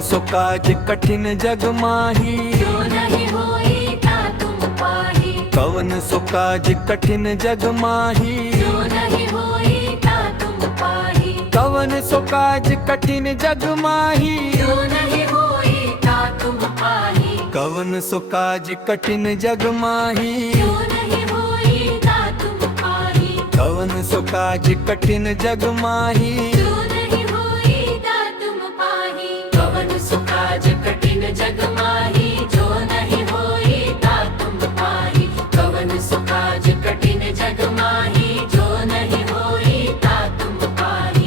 सो काज कठिन जग माही, जो नहीं होई ता तुम पाही। कवन सो काज कठिन जग माही, जो नहीं होई ता तुम पाही। कवन सो काज कठिन जग माही, जो नहीं होई ता तुम पाही। कवन सो काज कठिन जग माही, जो नहीं होई ता तुम पाही। कवन सो काज कठिन जग माही। जो नहीं होई ता तुम पाही। कवन सो काज कठिन जग माही। जो नहीं होई ता तुम पाही। कवन सो काज कठिन जग माही। जो नहीं होई ता तुम पाही।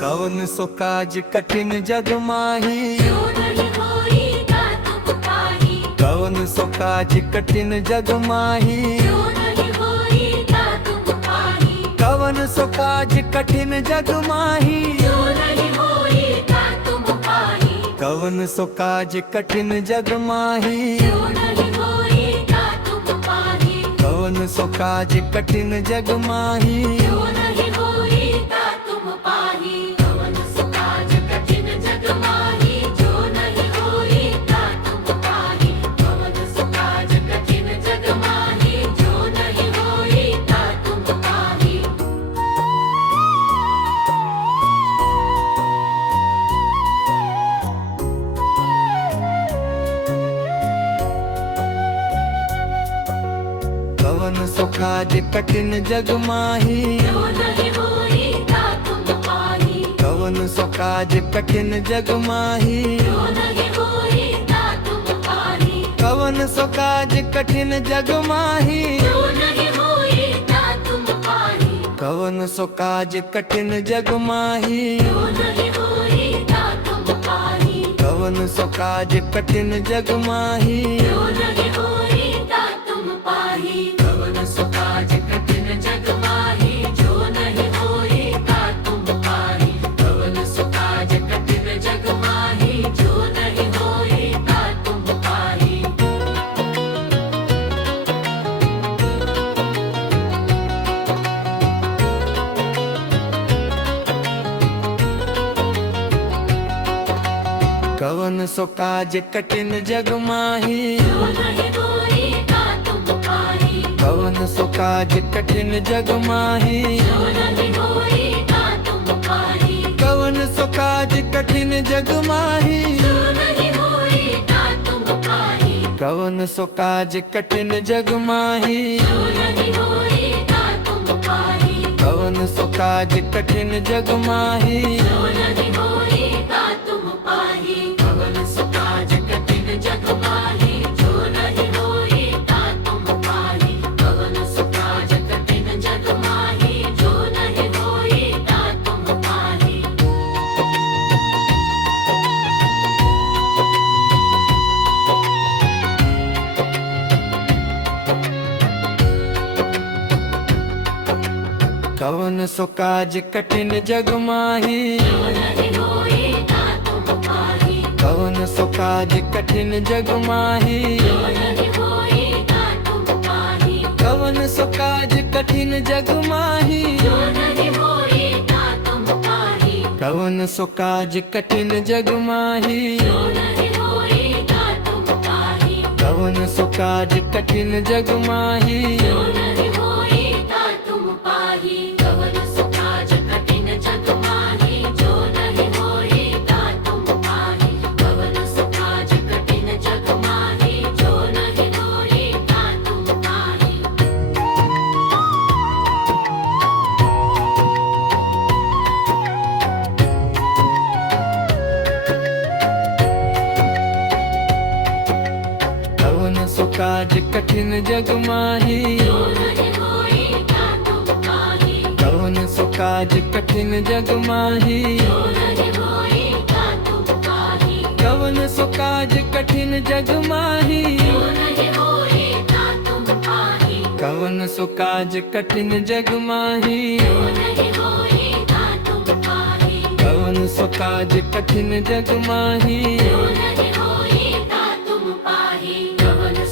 कवन सो काज कठिन जग माही, जो नहीं होई ता तुम पाही। कवन सो काज कठिन जग माही, जो नहीं होई ता तुम पाही। कवन सो काज कठिन जग माही, जो नहीं होई ता तुम पाही। कवन सो काज कठिन जग माही, जो नहीं होई ता तुम पाही। कवन सो काज कठिन जग माही। जो नहीं होई ता तुम पाही। कवन सो काज कठिन जग माही। जो नहीं होई ता तुम पाही। कवन सो काज कठिन जग माही। जो नहीं होई ता तुम पाही। कवन सो काज कठिन जग माही, जो नहीं होई ता तुम पाही। कवन सो काज कठिन जग माही, जो नहीं होई ता तुम पाही। कवन सो काज कठिन जग माही, जो नहीं होई ता तुम पाही। कवन सो काज कठिन जग माही, जो नहीं होई ता तुम पाही। कवन सो काज कठिन जग माही। जो नहीं होई ता तुम पाही। कवन सो काज कठिन जग माही। जो नहीं होई ता तुम पाही। कवन सो काज कठिन जग माही। जो नहीं होई ता तुम पाही। कवन सो काज कठिन जग माही, जो नहीं होई ता तुम पाही। कवन सो काज कठिन जग माही, जो नहीं होई ता तुम पाही। कवन सो काज कठिन जग माही, जो नहीं होई ता तुम पाही। कवन सो काज कठिन जग माही, जो नहीं होई ता तुम पाही। कवन सो काज कठिन जग माही। जो नहीं होई ता तुम पाही। कवन सो काज कठिन जग माही। जो नहीं होई ता तुम पाही। कवन सो काज कठिन जग माही। जो नहीं होई ता तुम पाही। कवन सो काज कठिन जग माही, जो नहीं होई ता तुम पाही। कवन सो काज कठिन जग माही, जो नहीं होई ता तुम पाही। कवन सो काज कठिन जग माही, जो नहीं होई ता तुम पाही। कवन सो काज कठिन जग माही, जो नहीं होई ता तुम पाही। कवन सो काज कठिन जग माही। जो नहीं होई ता तुम पाही। कवन सो काज कठिन जग माही। जो नहीं होई ता तुम पाही। कवन सो काज कठिन जग माही। जो नहीं होई ता तुम पाही। कवन सो काज कठिन जग माही, जो नहीं होई ता तुम पाही। कवन सो काज कठिन जग माही, जो नहीं होई ता तुम पाही। कवन सो काज कठिन जग माही, जो नहीं होई ता तुम पाही। कवन सो काज कठिन जग माही, जो नहीं होई ता तुम पाही। कवन सो काज कठिन जग माही। जो नहीं होई ता तुम पाही। कवन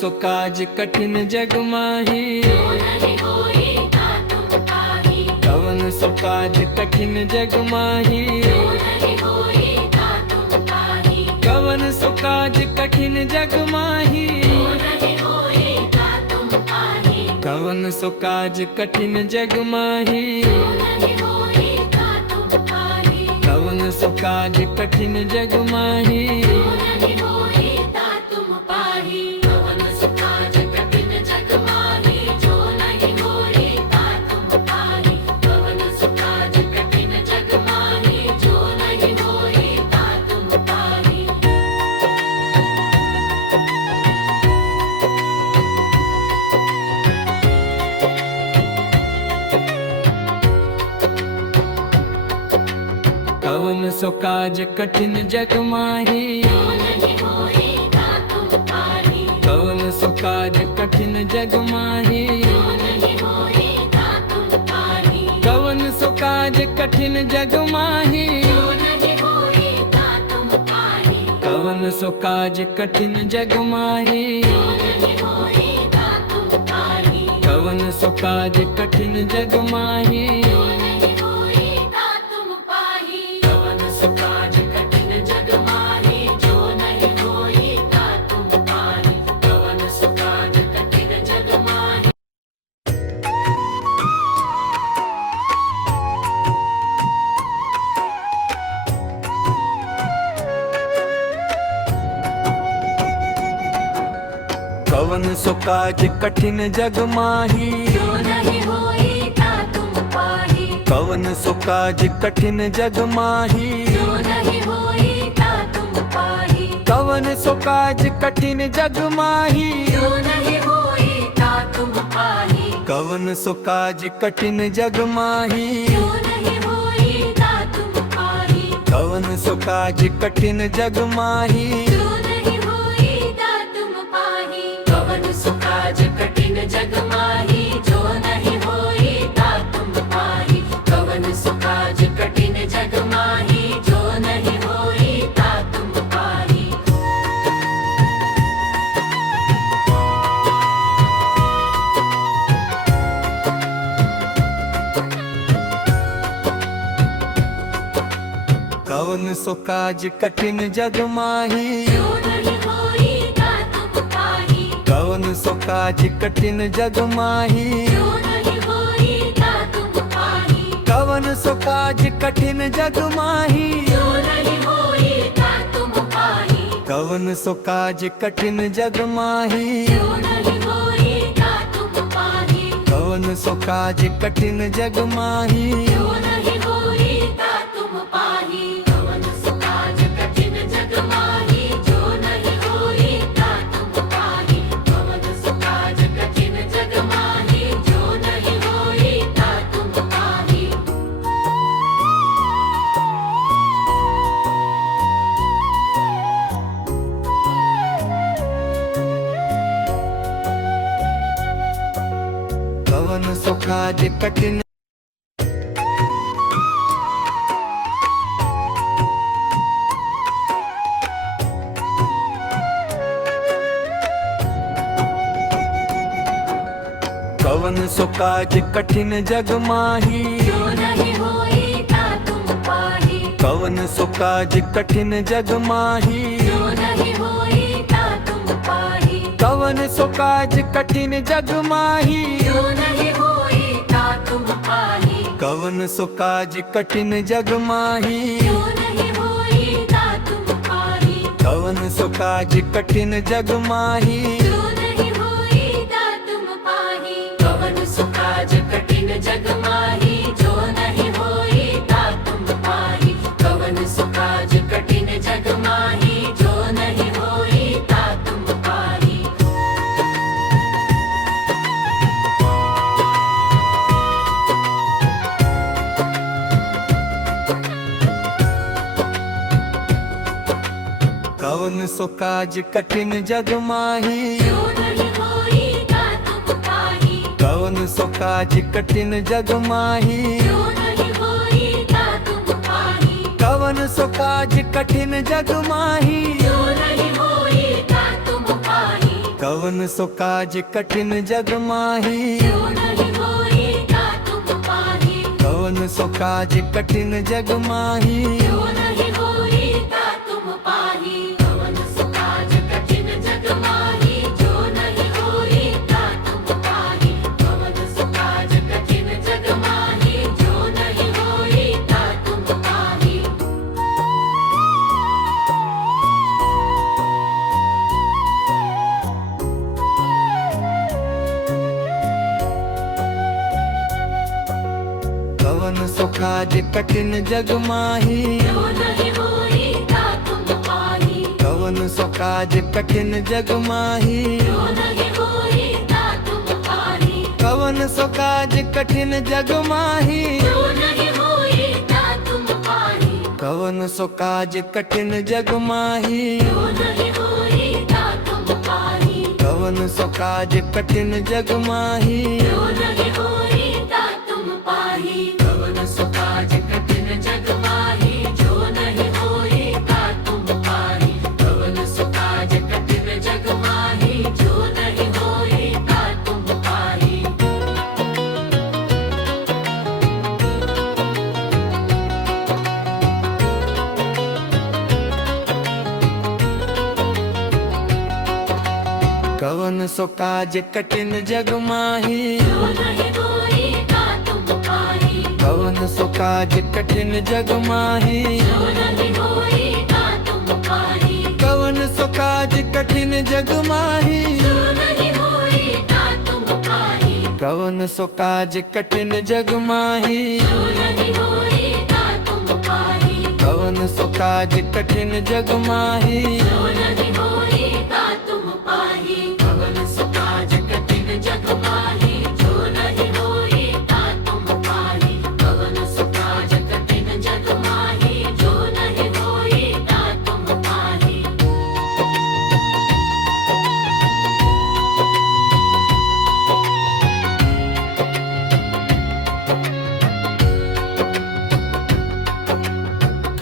सो काज कठिन जग माही जो नहीं होई ता तुम पाही कवन सो काज कठिन जग माही जो नहीं होई ता तुम पाही कवन सो काज कठिन जग माही जो नहीं होई ता तुम पाही कवन सो काज कठिन जग माही जो नहीं होई ता तुम पाही कवन सो काज कठिन जग माही जो नहीं होई ता तुम पाही कवन सो काज कठिन जग माही जो नहीं होई ता तुम पाही कवन सो काज कठिन जग माही जो नहीं होई ता तुम पाही कवन सो काज कठिन जग माही जो नहीं होई ता तुम पाही कवन सो काज कठिन जग माही जो नहीं होई ता तुम पाही कवन सो काज कठिन जग माही जो नहीं होई ता तुम पाही कवन सो काज कठिन जग माही जो नहीं होई ता तुम पाही कवन सो काज कठिन जग माही जो नहीं होई ता तुम पाही कवन सो काज कठिन जग माही जो नहीं होई ता तुम पाही कवन सो काज कठिन जग माही कवन सो काज कठिन जग माही जो नहीं होई ता तुम पाही कवन सो काज कठिन जग माही जो नहीं होई ता तुम पाही कवन सो काज कठिन जग माही जो नहीं होई ता तुम पाही कवन सो काज कठिन जग माही जो नहीं होई ता तुम पाही कवन सो काज कठिन जग माही जो नहीं होई ता तुम पाही कवन सो काज कठिन जग माही जो नहीं होई ता तुम पाही कवन सो काज कठिन जग माही जो नहीं होई ता तुम पाही कवन सो काज कठिन जग माही जो नहीं होई ता तुम पाही कवन सो काज कठिन जग माही जो नहीं होई ता तुम पाही कवन सो काज कठिन जग माही जो नहीं होई ता तुम पाही कवन सो काज कठिन जग माही जो नहीं होई ता तुम पाही कवन सो काज कठिन जग माही जो नहीं होई ता तुम पाही कवन सो काज कठिन जग माही जो नहीं होई ता तुम पाही कवन सो काज कठिन जग माही जो नहीं होई ता तुम पाही कवन सो काज कठिन कवन सो काज कठिन जग माही जो नहीं होई ता तुम पाही कवन सो काज कठिन जग माही जो नहीं होई ता तुम पाही कवन सो काज कठिन जग माही जो नहीं होई ता तुम पाही कवन सो काज कठिन जग माही जो नहीं होई ता तुम पाही कवन सो काज कठिन जग माही जो नहीं होई ता तुम पाही कवन सो काज कठिन जग माही जो नहीं होई ता तुम पाही कवन सो काज कठिन जग माही जो नहीं होई ता तुम पाही कवन सो काज कठिन जग माही जो नहीं होई ता तुम पाही कवन सो काज कठिन जग माही जो नहीं होई ता तुम पाही कवन सो काज कठिन जग माही जो नहीं होई ता तुम पाही कवन सो काज कठिन जग माही जो नहीं होई ता तुम पाही कवन सो काज कठिन जग माही जो नहीं होई ता तुम पाही कवन सो काज कठिन जग माही जो नहीं होई ता तुम पाही कवन सो काज कठिन जग माही जो नहीं होई ता तुम पाही कवन सो काज कठिन जग माही जो नहीं होई ता तुम पाही कवन सो काज कठिन जग माही जो नहीं होई ता तुम पाही कवन सो काज कठिन जग माही जो नहीं होई ता तुम पाही कवन सो काज कठिन जग माही जो नहीं होई ता तुम पाही कवन सो काज कठिन जग माही जो नहीं होई ता तुम पाही कवन सो काज कठिन जग माही जो नहीं होई ता तुम पाही कवन सो काज कठिन जग माही जो नहीं होई ता तुम पाही कवन सो काज कठिन जग माही जो नहीं होई ता तुम पाही कवन सो काज कठिन जग माही जो नहीं होई ता तुम पाही कवन सो काज कठिन जग माही जो नहीं होई ता तुम पाही कवन सो काज कठिन जग माही जो नहीं होई ता तुम पाही कवन सो काज कठिन जग माही जो नहीं होई ता तुम पाही कवन सो काज कठिन जग माही जो नहीं होई ता तुम पाही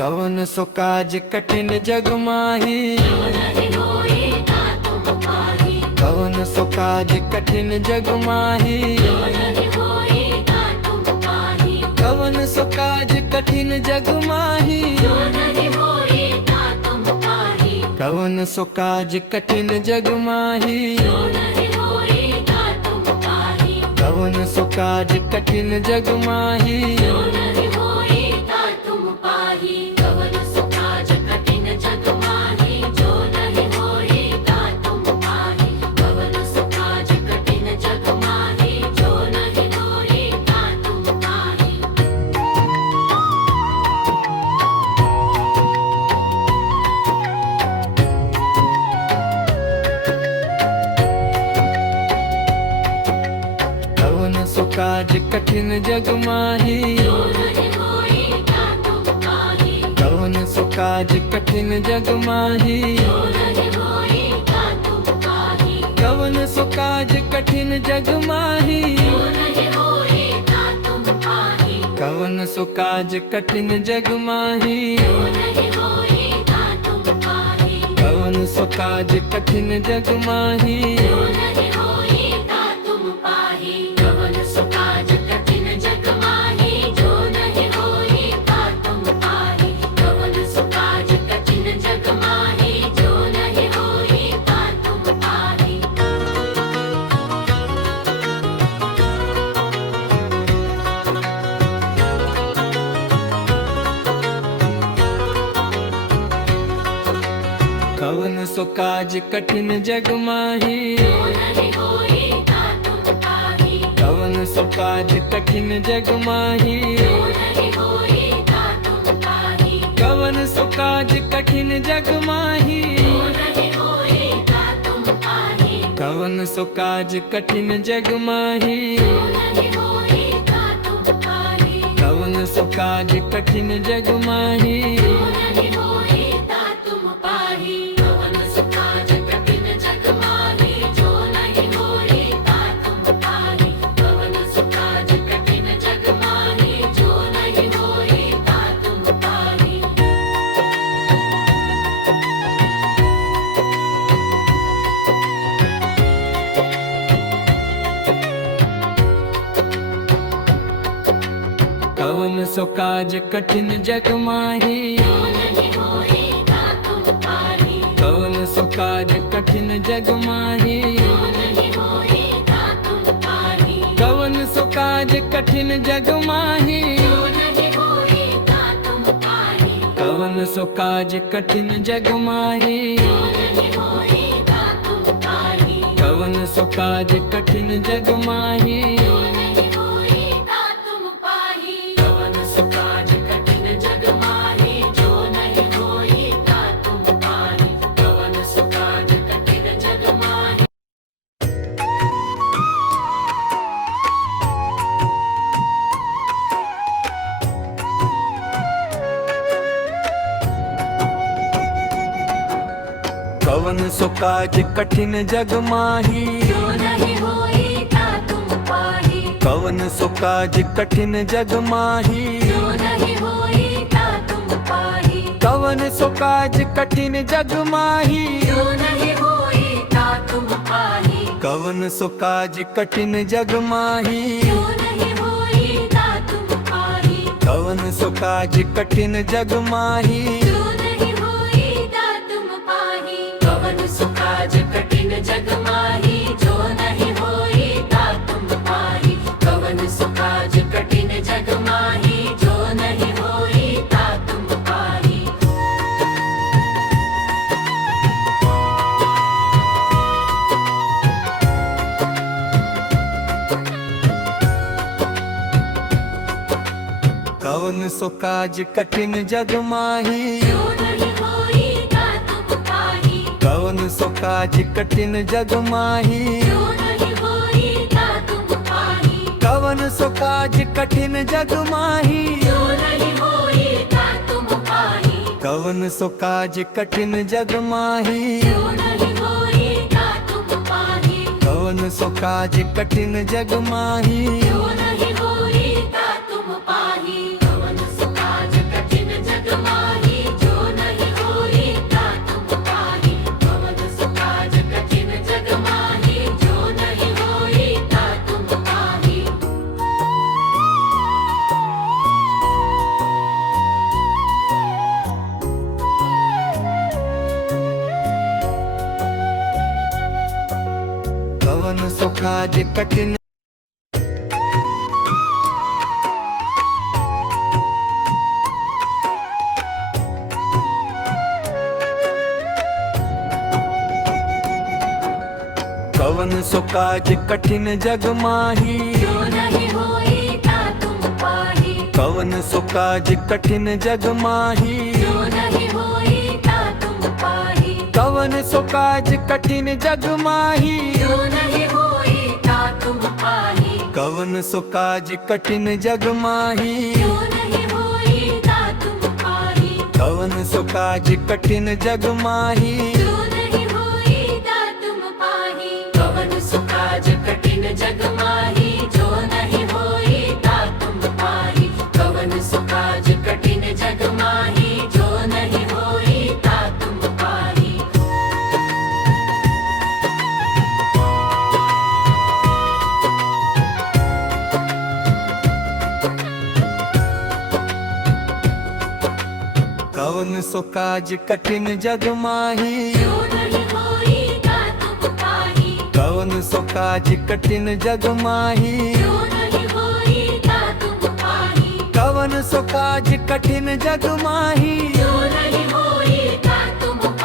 कवन सो काज कठिन जग माही जो नहीं होई ता तुम पाही कवन सो काज कठिन जग माही जो नहीं होई ता तुम पाही कवन सो काज कठिन जग माही जो नहीं होई ता तुम पाही कवन सो काज कठिन जग माही जो नहीं होई ता तुम पाही कवन सो काज कठिन जग माही जो नहीं होई ता तुम पाही कवन सो काज कठिन जग माही जो नहीं होई ता तुम पाही कवन सो काज कठिन जग माही जो नहीं होई ता तुम पाही कवन सो काज कठिन जग माही जो नहीं होई ता तुम पाही कवन सो काज कठिन जग माही जो नहीं होई ता तुम पाही कवन सो काज कठिन जग माही जो नहीं होई ता तुम पाही कवन सो काज कठिन जग माही जो नहीं होई ता तुम पाही कवन सो काज कठिन जग माही जो नहीं होई ता तुम पाही कवन सो काज कठिन जग माही जो नहीं होई ता तुम पाही कवन सो काज कठिन जग माही जो नहीं होई ता तुम पाही कवन सो काज कठिन जग माही जो नहीं होई ता तुम पाही कवन सो काज कठिन जग माही जो नहीं होई ता तुम पाही कवन सो काज कठिन जग माही जो नहीं होई ता तुम पाही कवन सो काज कठिन जग माही जो नहीं होई ता तुम पाही कवन सो काज कठिन जग माही जो नहीं होई ता तुम पाही कवन सो काज कठिन जग माही जो नहीं होई ता तुम पाही कवन सो काज कठिन जग माही जो नहीं होई ता तुम पाही कवन सो काज कठिन जग माही जो नहीं होई ता तुम पाही सो काज कठिन जग माही जो नहीं होएगा तुम पाही कवन सो काज कठिन जग माही जो नहीं होएगा तुम पाही कवन सो काज कठिन जग माही जो नहीं होएगा तुम पाही कवन सो काज कठिन जग माही जो नहीं होएगा तुम पाही कवन सो काज कठिन जग माही जो नहीं होएगा तुम पाही कवन सो काज कठिन जग माही जो नहीं होएगा तुम पाही कवन सो काज कठिन जग माही कवन सो काज कठिन जग माही जो नहीं होएगा तुम पाही कवन सो काज कठिन जग माही जो नहीं होएगा तुम पाही कवन सो काज कठिन जग माही जो नहीं होएगा तुम पाही कवन सो काज कठिन जग माही जो नहीं होएगा तुम पाही कवन सो काज कठिन जग माही जो नहीं होएगा तुम पाही कवन सो काज कठिन जग माही जो नहीं होएगा तुम पाही कवन सो काज कठिन जग माही जो नहीं होएगा तुम पाही कवन सो काज कठिन जग माही जो नहीं होएगा तुम पाही कवन सो काज कठिन जग माही जो नहीं होएगा तुम पाही कवन सो काज कठिन जग माही जो नहीं होएगा तुम पाही कवन सो काज कठिन जग माही जो नहीं होएगा तुम पाही कवन सो काज कठिन जग माही जो नहीं होएगा तुम पाही कवन सो काज कठिन जग माही जो नहीं होएगा तुम पाही कवन सो काज कठिन जग माही जो नहीं होएगा तुम पाही कवन सो काज कठिन कवन सो काज कठिन जग माही जो नहीं होएगा तुम पाही कवन सो काज कठिन जग माही जो नहीं होएगा तुम पाही कवन सो काज कठिन जग माही जो नहीं होएगा तुम पाही कवन सो काज कठिन जग माही जो नहीं होएगा तुम पाही कवन सो काज कठिन जग माही जो नहीं होएगा तुम पाही कवन सो काज कठिन जग माही जो नहीं होएगा तुम पाही कवन सो काज कठिन जग माही जो नहीं होएगा तुम पाही कवन सो काज कठिन जग माही जो नहीं होएगा तुम पाही कवन सो काज कठिन जग माही जो नहीं होएगा तुम पाही कवन सो काज कठिन जग माही जो नहीं होएगा तुम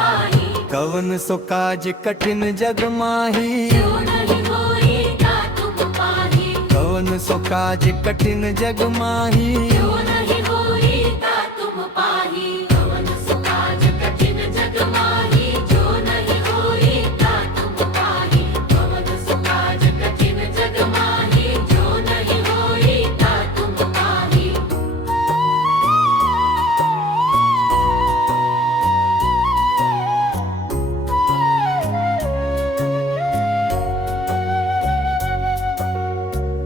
पाही कवन सो काज कठिन जग माही जो नहीं होएगा तुम पाही कवन सो काज कठिन जग माही जो नहीं होएगा तुम पाही कवन सो काज कठिन जग माही जो नहीं होएगा तुम पाही कवन सो काज कठिन जग माही जो नहीं होएगा तुम पाही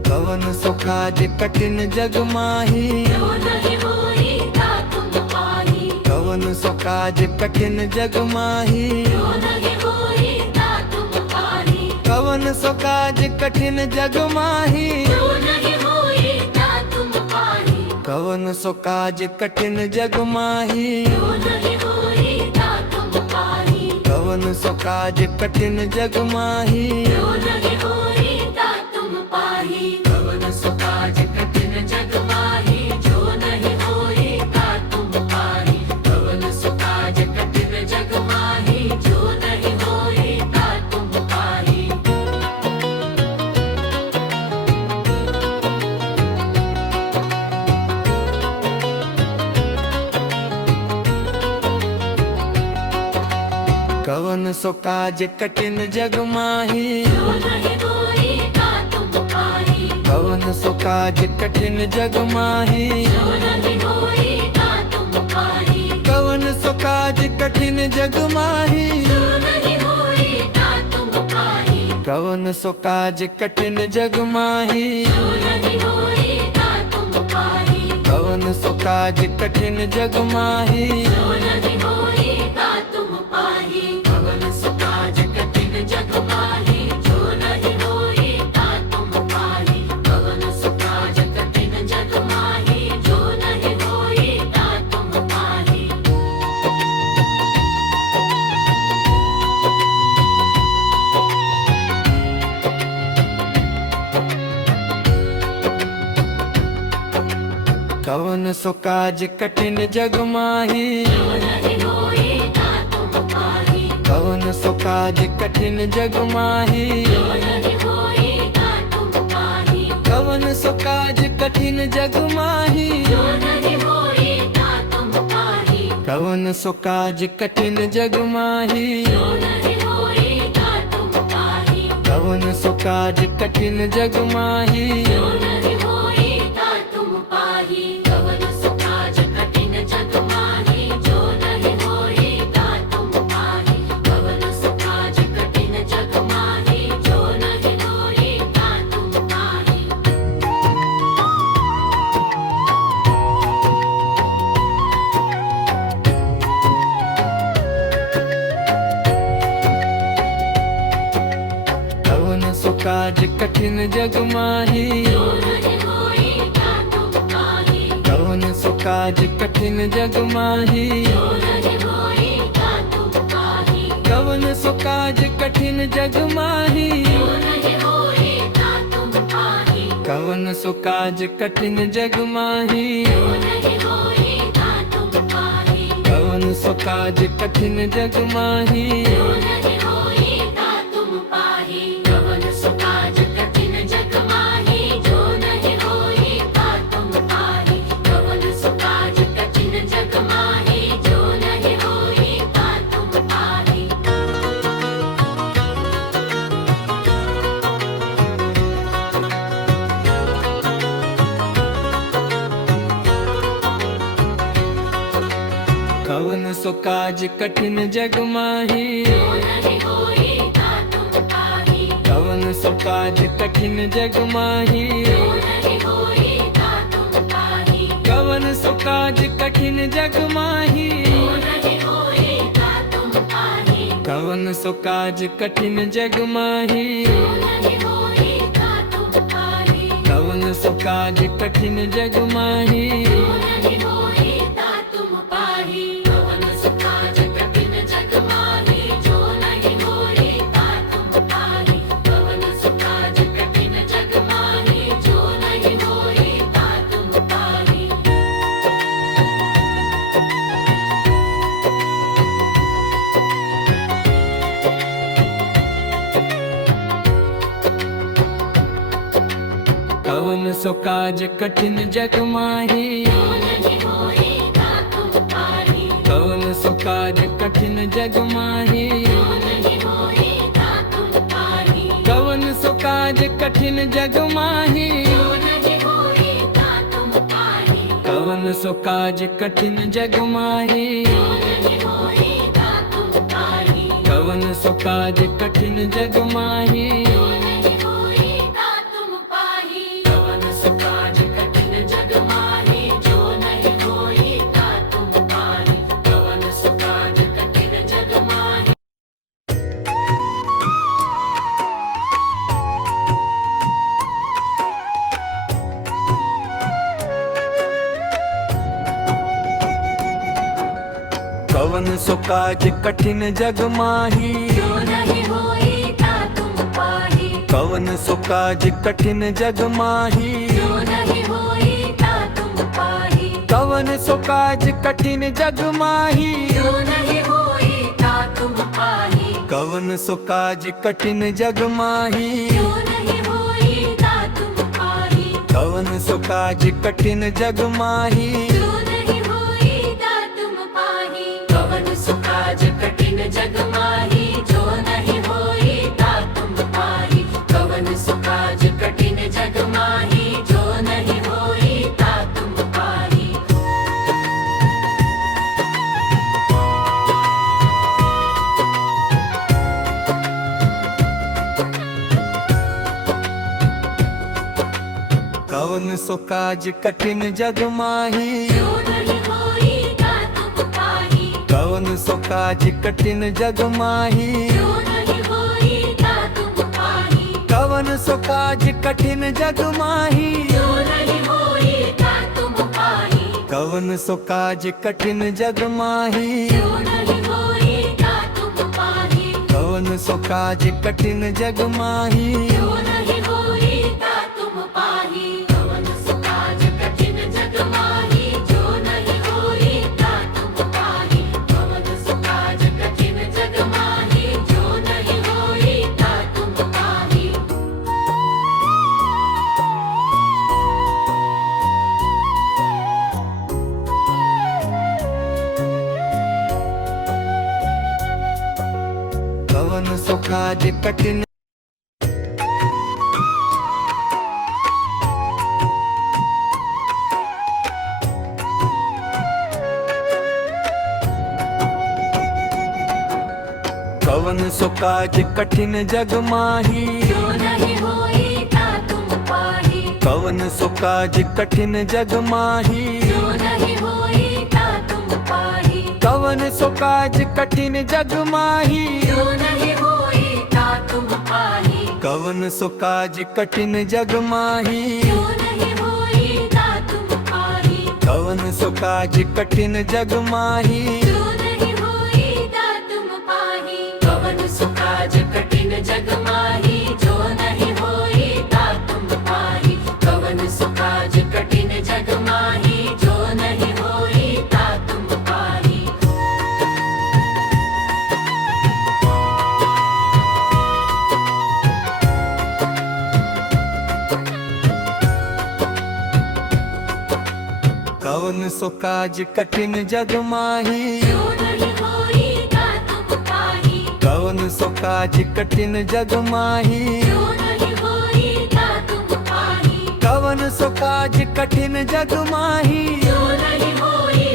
कवन सो काज कठिन जग माही जो नहीं होएगा तुम पाही कवन सो काज कठिन जग माही जो नहीं होएगा तुम पाही कवन सो काज कठिन जग माही जो नहीं होएगा तुम पाही कवन सो काज कठिन जग माही जो नहीं होई ता तुम पाही कवन सो काज कठिन जग माही जो नहीं होई ता तुम पाही कवन सो काज कठिन जग माही जो नहीं होई ता तुम पाही कवन सो काज कठिन जग माही जो नहीं होई ता तुम पाही कवन सो काज कठिन जग माही जो नहीं होई ता तुम पाही कवन सो काज कठिन जग माही जो नहीं होई ता तुम पाही कवन सो काज कठिन जग माही जो नहीं होई ता तुम पाही कवन सो काज कठिन जग माही जो नहीं होई ता तुम पाही कवन सो काज कठिन जग माही जो नहीं होई ता तुम पाही कवन सो काज कठिन जग माही जो नहीं होई ता तुम पाही कवन सो काज कठिन जग माही जो नहीं होई ता तुम पाही कवन सो काज कठिन जग माही जो नहीं होई ता तुम पाही कवन सो काज कठिन जग माही जो नहीं होई ता तुम पाही कवन सो काज कठिन जग माही जो नहीं होई ता तुम पाही कवन सो काज कठिन जग माही जो नहीं होई ता तुम पाही कवन सो काज कठिन जग माही जो नहीं होई ता तुम पाही कवन सो काज कठिन जग माही जो नहीं होई ता तुम पाही कवन सो काज कठिन जग माही जो नहीं होई ता तुम पाही कवन सो काज कठिन जग माही जो नहीं होई ता तुम पाही कवन सो काज कठिन जग माही जो नहीं होई ता तुम पाही कवन सो काज कठिन जग माही जो नहीं होई ता तुम पाही कवन सो काज कठिन जग माही जो नहीं होई ता तुम पाही कवन सो काज कठिन जग माही जो नहीं होई ता तुम पाही कवन सो काज कठिन जग माही जो नहीं होई ता तुम पाही कवन सो काज कठिन जग माही जो नहीं होई ता तुम पाही कवन सो काज कठिन जग माही जो नहीं होई ता तुम पाही कवन सो काज कठिन जग माही जो नहीं होई ता तुम पाही कवन सो काज कठिन जग माही जो नहीं होई ता तुम पाही कवन सो काज कठिन जग माही जो नहीं होई ता तुम पाही कवन सो काज कठिन जग माही जो नहीं होई ता तुम पाही कवन सो काज कठिन जग माही जो नहीं होई ता तुम पाही कवन सो काज कठिन जग माही जो नहीं होई ता तुम पाही कवन सो काज कठिन जग माही जो नहीं होई ता तुम पाही कवन सो काज कठिन जग माही जो नहीं होई ता तुम पाही कवन सो काज कठिन जग माही जो नहीं होई ता तुम पाही कवन सो काज कठिन जग माही जो नहीं होई ता तुम पाही कवन सो काज कठिन जग माही जो नहीं होई ता तुम पाही कवन सो काज कठिन जग माही जो नहीं होई ता तुम पाही कवन सो काज कठिन जग माही कवन सो काज कठिन जग माही। जो नहीं होई ता तुम पाही। कवन सो काज कठिन जग माही। जो नहीं होई ता तुम पाही। कवन सो काज कठिन जग माही। जो नहीं होई ता तुम पाही। कवन सो काज कठिन जग माही। जो नहीं होई ता तुम पाही। कवन सो काज कठिन जग माही। जो नहीं होई ता तुम पाही। कवन सो काज कठिन जग माही। जो नहीं होई ता तुम पाही। कवन सो काज कठिन जग माही। जो नहीं होई ता तुम पाही। कवन सो काज कठिन जग माही। जो नहीं होई ता तुम पाही। कवन सो काज कठिन जग माही। जो नहीं होई ता तुम पाही। कवन सो काज कठिन जग माही। जो नहीं होई ता तुम पाही। कवन सो काज कठिन जग माही। जो नहीं होई ता तुम पाही। कवन सो काज कठिन जग माही। जो नहीं होई ता तुम पाही। कवन सो काज कठिन जग माही। जो नहीं होई ता तुम पाही। कवन सो काज कठिन जग माही। जो नहीं होई ता तुम पाही। कवन सो काज कठिन कवन सो काज कठिन जग माही। जो नहीं होई ता तुम पाही। कवन सो काज कठिन जग माही। जो नहीं होई ता तुम पाही। कवन सो काज कठिन जग माही। जो नहीं होई ता तुम पाही। कवन सो काज कठिन जग माही। जो नहीं होई ता तुम पाही। कवन सो काज कठिन जग माही। जो नहीं होई ता तुम पाही। कवन सो काज कठिन जग माही। जो नहीं होई ता तुम पाही। कवन सो काज कठिन जग माही। जो नहीं होई ता तुम पाही। कवन सो काज कठिन जग माही। जो नहीं होई ता तुम पाही। कवन सो काज कठिन जग माही। जो नहीं होई ता तुम पाही। कवन सो काज कठिन जग माही। जो नहीं होई ता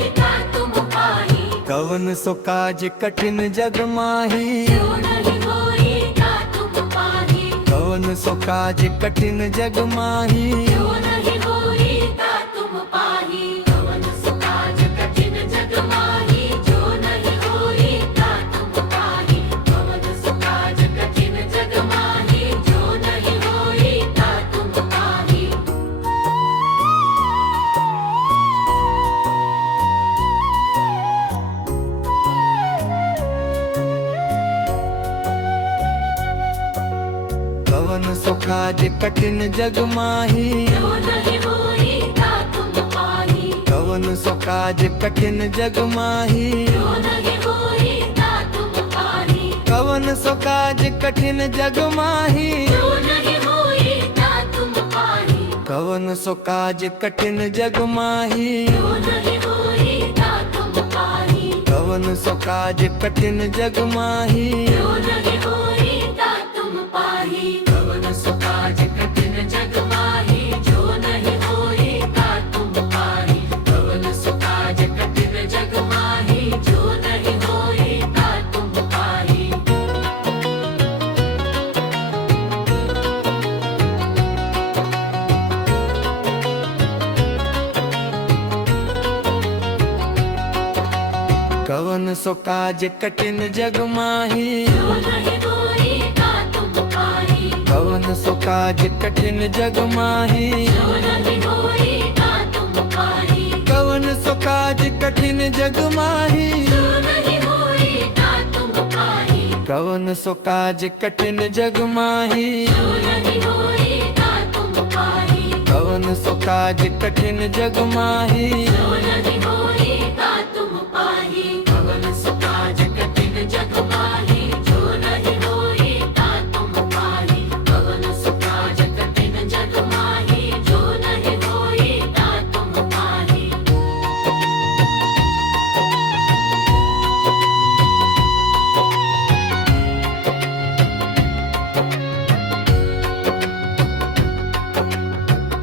तुम पाही। कवन सो काज कठिन जग माही। जो नहीं होई ता तुम पाही। कवन सो काज कठिन जग माही। जो नहीं होई ता तुम पाही। कवन सो काज कठिन जग माही। जो नहीं होई ता तुम पाही। कवन सो काज कठिन जग माही। जो नहीं होई ता तुम पाही। कवन सो काज कठिन जग माही। जो नहीं होई ता तुम पाही। कवन सो काज कठिन जग माही। जो नहीं होई ता तुम पाही। कवन सो काज कठिन जग माही। जो नहीं होई ता तुम पाही। कवन सो काज कठिन जग माही। जो नहीं होई ता तुम पाही। कवन सो काज कठिन जग माही। जो नहीं होई ता तुम पाही। कवन सो काज कठिन जग माही। जो नहीं होई ता तुम पाही। कवन सो काज कठिन जग माही। जो नहीं होई ता तुम पाही। कवन सो काज कठिन जग माही। जो नहीं होई ता तुम पाही। कवन सो काज कठिन जग माही। जो नहीं होई ता तुम पाही। कवन सो काज कठिन जग माही। जो नहीं कवन सो काज कठिन जग माही जो नहीं होएगा तुम पाही कवन सो काज कठिन जग माही जो नहीं होएगा तुम पाही कवन सो काज कठिन जग माही जो नहीं होएगा तुम पाही कवन सो काज कठिन जग माही जो नहीं होएगा तुम पाही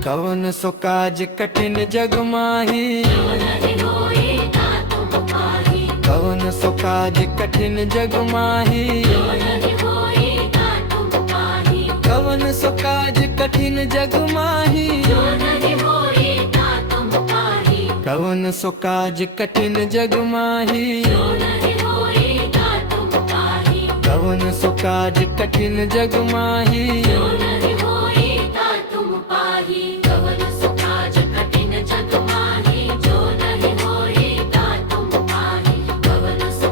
कवन सो काज कठिन जग माही जो नहीं होएगा तुम पाही कवन सो काज कठिन जग माही जो नहीं होएगा तुम पाही कवन सो काज कठिन जग माही जो नहीं होएगा तुम पाही कवन सो काज कठिन जग माही जो नहीं होएगा तुम पाही कवन सो काज कठिन जग माही जो नहीं होएगा तुम पाही कवन सो काज कठिन जग माही जो नहीं होएगा तुम पाही कवन सो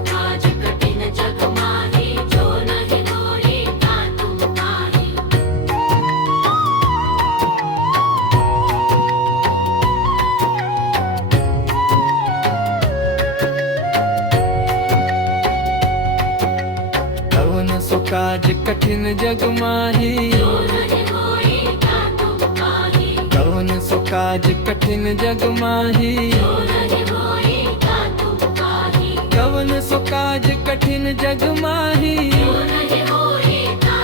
काज कठिन जग माही जो नहीं होएगा तुम पाही कवन सो काज कठिन जग माही जो नहीं होएगा तुम पाही कवन सो काज कठिन जग माही जो नहीं होएगा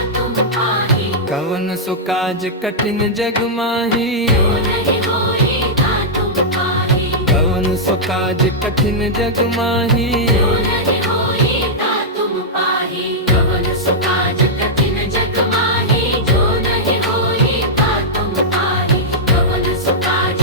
तुम पाही कवन सो काज कठिन जग माही जो नहीं होएगा तुम पाही कवन सो काज कठिन जग माही जो नहीं होएगा तुम पाही कवन सो काज कठिन जग माही जो नहीं होएगा तुम पाही कवन सो काज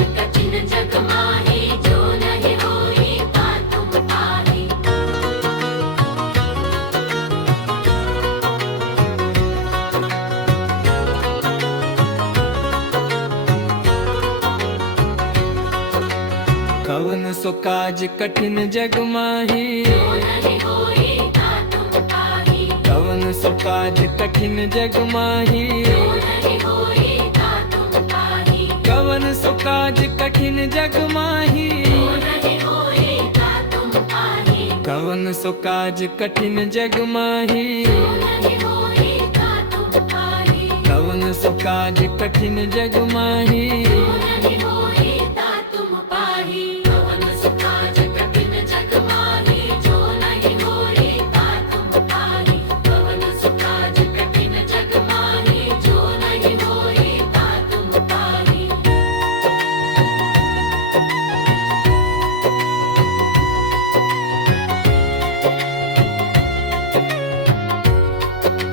कठिन जग माही जो नहीं होएगा तुम पाही कवन सो काज कठिन जग माही जो नहीं होएगा तुम पाही कवन सो काज कठिन जग माही जो नहीं होएगा तुम पाही कवन सो काज कठिन जग माही जो नहीं होएगा तुम पाही कवन सो काज कठिन जग माही जो नहीं होएगा तुम पाही कवन सो काज कठिन जग माही जो नहीं होएगा तुम पाही कवन सो काज कठिन जग माही जो नहीं होएगा तुम पाही कवन सो काज कठिन जग माही जो नहीं होएगा तुम पाही कवन सो काज कठिन जग माही जो नहीं होएगा तुम पाही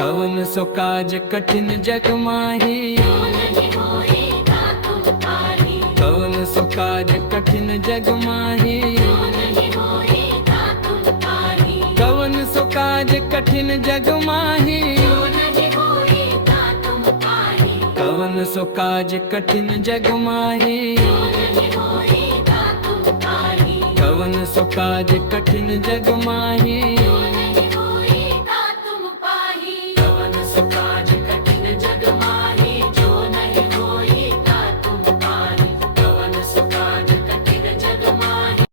कवन सो काज कठिन जग माही जो नहीं होएगा तुम पाही कवन सो काज कठिन जग माही जो नहीं होएगा तुम पाही कवन सो काज कठिन जग माही जो नहीं होएगा तुम पाही कवन सो काज कठिन जग माही जो नहीं होएगा तुम पाही कवन सो काज कठिन जग माही जो नहीं होएगा तुम पाही कवन सो काज कठिन जग माही जो नहीं होएगा तुम पाही कवन सो काज कठिन जग माही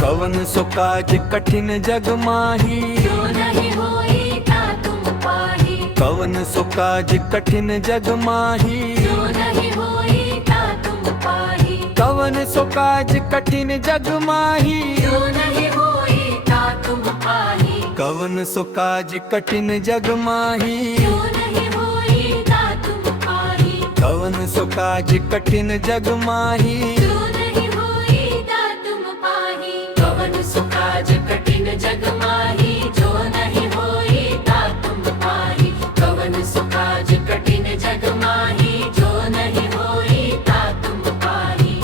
कवन सो काज कठिन जग माही जो नहीं होएगा तुम पाही कवन सो काज कठिन जग माही जो नहीं होएगा तुम पाही कवन सो काज कठिन जग माही जो नहीं होएगा तुम पाही कवन सो काज कठिन जग माही जो नहीं होएगा तुम पाही कवन सो काज कठिन जग माही जो नहीं होएगा तुम पाही कवन सो काज कठिन जग माही जो नहीं होएगा तुम पाही कवन सो काज कठिन जग माही जो नहीं होएगा तुम पाही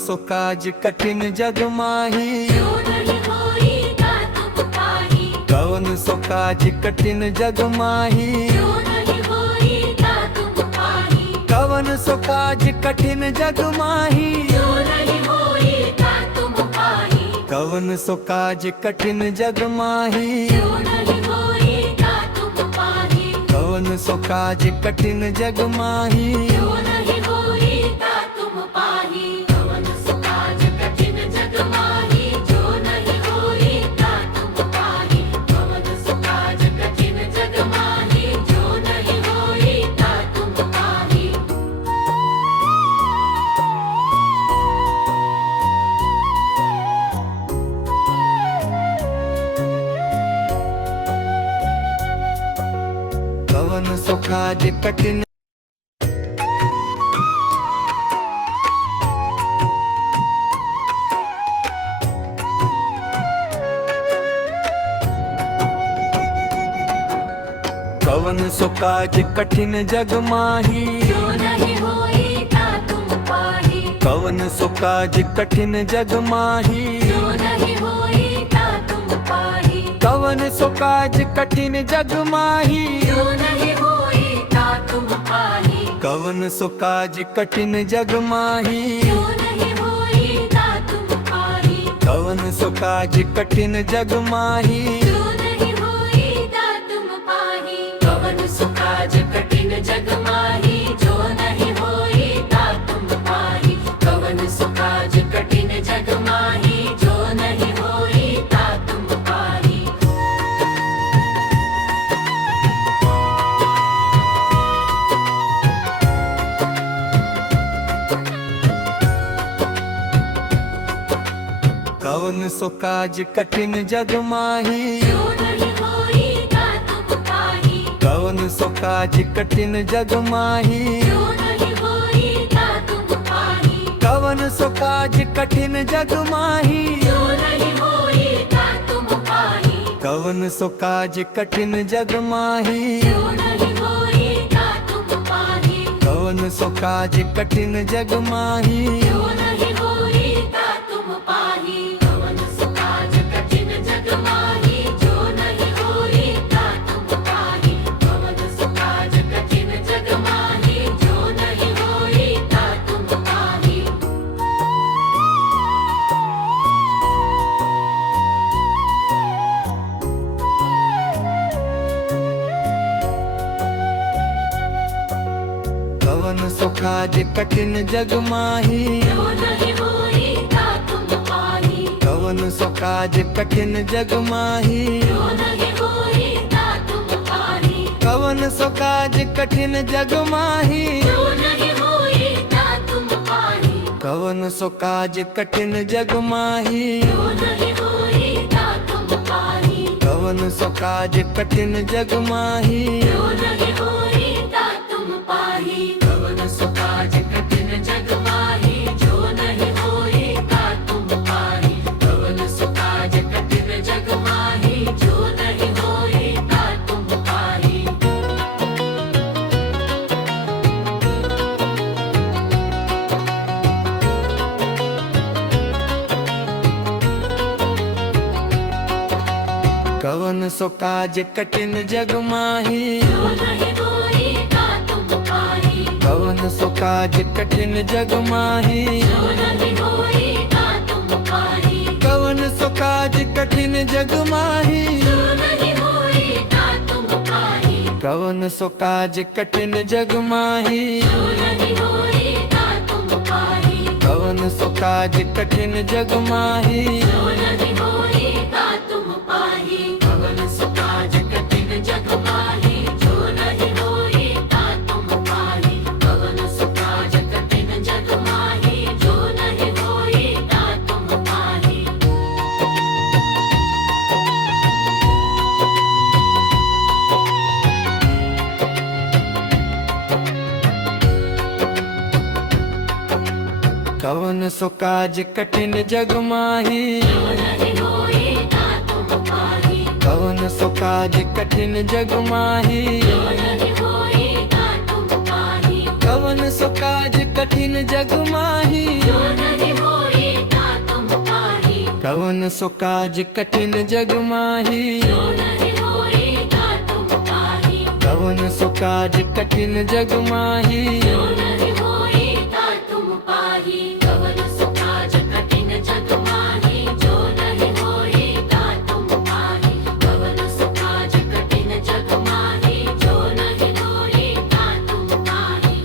सो काज कठिन जग माही जो नहीं होई ता तुम पाही कवन सो काज कठिन जग माही जो नहीं होई ता तुम पाही कवन सो काज कठिन जग माही जो नहीं होई ता तुम पाही कवन सो काज कठिन जग माही जो नहीं होई ता तुम पाही कवन सो काज कठिन जग माही जो नहीं होई ता तुम पाही कवन सो काज कठिन जग माही जो नहीं होई ता तुम पाही कवन सो काज कठिन जग माही जो नहीं होई ता तुम पाही कवन सो काज कठिन कवन सो काज कठिन जग माही जो नहीं होई ता तुम पाही कवन सो काज कठिन जग माही जो नहीं होई ता तुम पाही कवन सो काज कठिन जग माही जो नहीं होई ता तुम पाही कवन सो काज कठिन जग माही जो नहीं होई ता तुम पाही कवन सो काज कठिन जग माही जो नहीं होई ता तुम पाही कवन सो काज कठिन जग माही जो नहीं होई ता तुम पाही कवन सो काज कठिन जग माही जो नहीं होई ता तुम पाही कवन सो काज कठिन जग माही जो नहीं होई ता तुम पाही कवन सो काज कठिन जग माही जो नहीं होई ता तुम पाही कवन सो काज कठिन जग माही जो नहीं होई ता तुम पाही कवन सो काज कठिन जग माही जो नहीं होई ता तुम पाही कवन सो काज कठिन जग माही जो नहीं होई ता तुम पाही कवन सो काज कठिन जग माही जो नहीं होई ता तुम पाही कवन सो काज कठिन जग माही जो नहीं होई ता तुम पाही कवन सो काज कठिन जग माही जो नहीं होई ता तुम पाही कवन सो काज कठिन जग माही जो नहीं होई ता तुम पाही कवन सो काज कठिन जग माही जो नहीं होई ता तुम पाही कवन सो काज कठिन जग माही जो नहीं होई ता तुम पाही कवन सो काज कठिन जग माही जो नहीं होई ता तुम पाही कवन सो काज कठिन जग माही जो नहीं होई ता तुम पाही कवन सो काज कठिन जग माही जो नहीं होई ता तुम पाही कवन सो काज कठिन जग माही जो नहीं होई ता तुम पाही कवन सो काज कठिन जग माही जो नहीं होई ता तुम पाही कवन सो काज कठिन जग माही जो नहीं होई ता तुम पाही कवन सो काज कठिन जग माही जो नहीं होई ता तुम पाही कवन सो काज कठिन जग माही जो नहीं होई ता तुम पाही कवन सो काज कठिन जग माही जो नहीं होई ता तुम पाही कवन सो काज कठिन जग माही जो नहीं होई ता तुम पाही कवन सो काज कठिन जग माही जो नहीं होई ता तुम पाही कवन सो काज कठिन जग माही जो नहीं होई ता तुम पाही कवन सो काज कठिन जग माही जो नहीं होई कवन सो काज कठिन जग माही जो नहीं होएगा तुम पाही कवन सो काज कठिन जग माही जो नहीं होएगा तुम पाही कवन सो काज कठिन जग माही जो नहीं होएगा तुम पाही कवन सो काज कठिन जग माही जो नहीं होएगा तुम पाही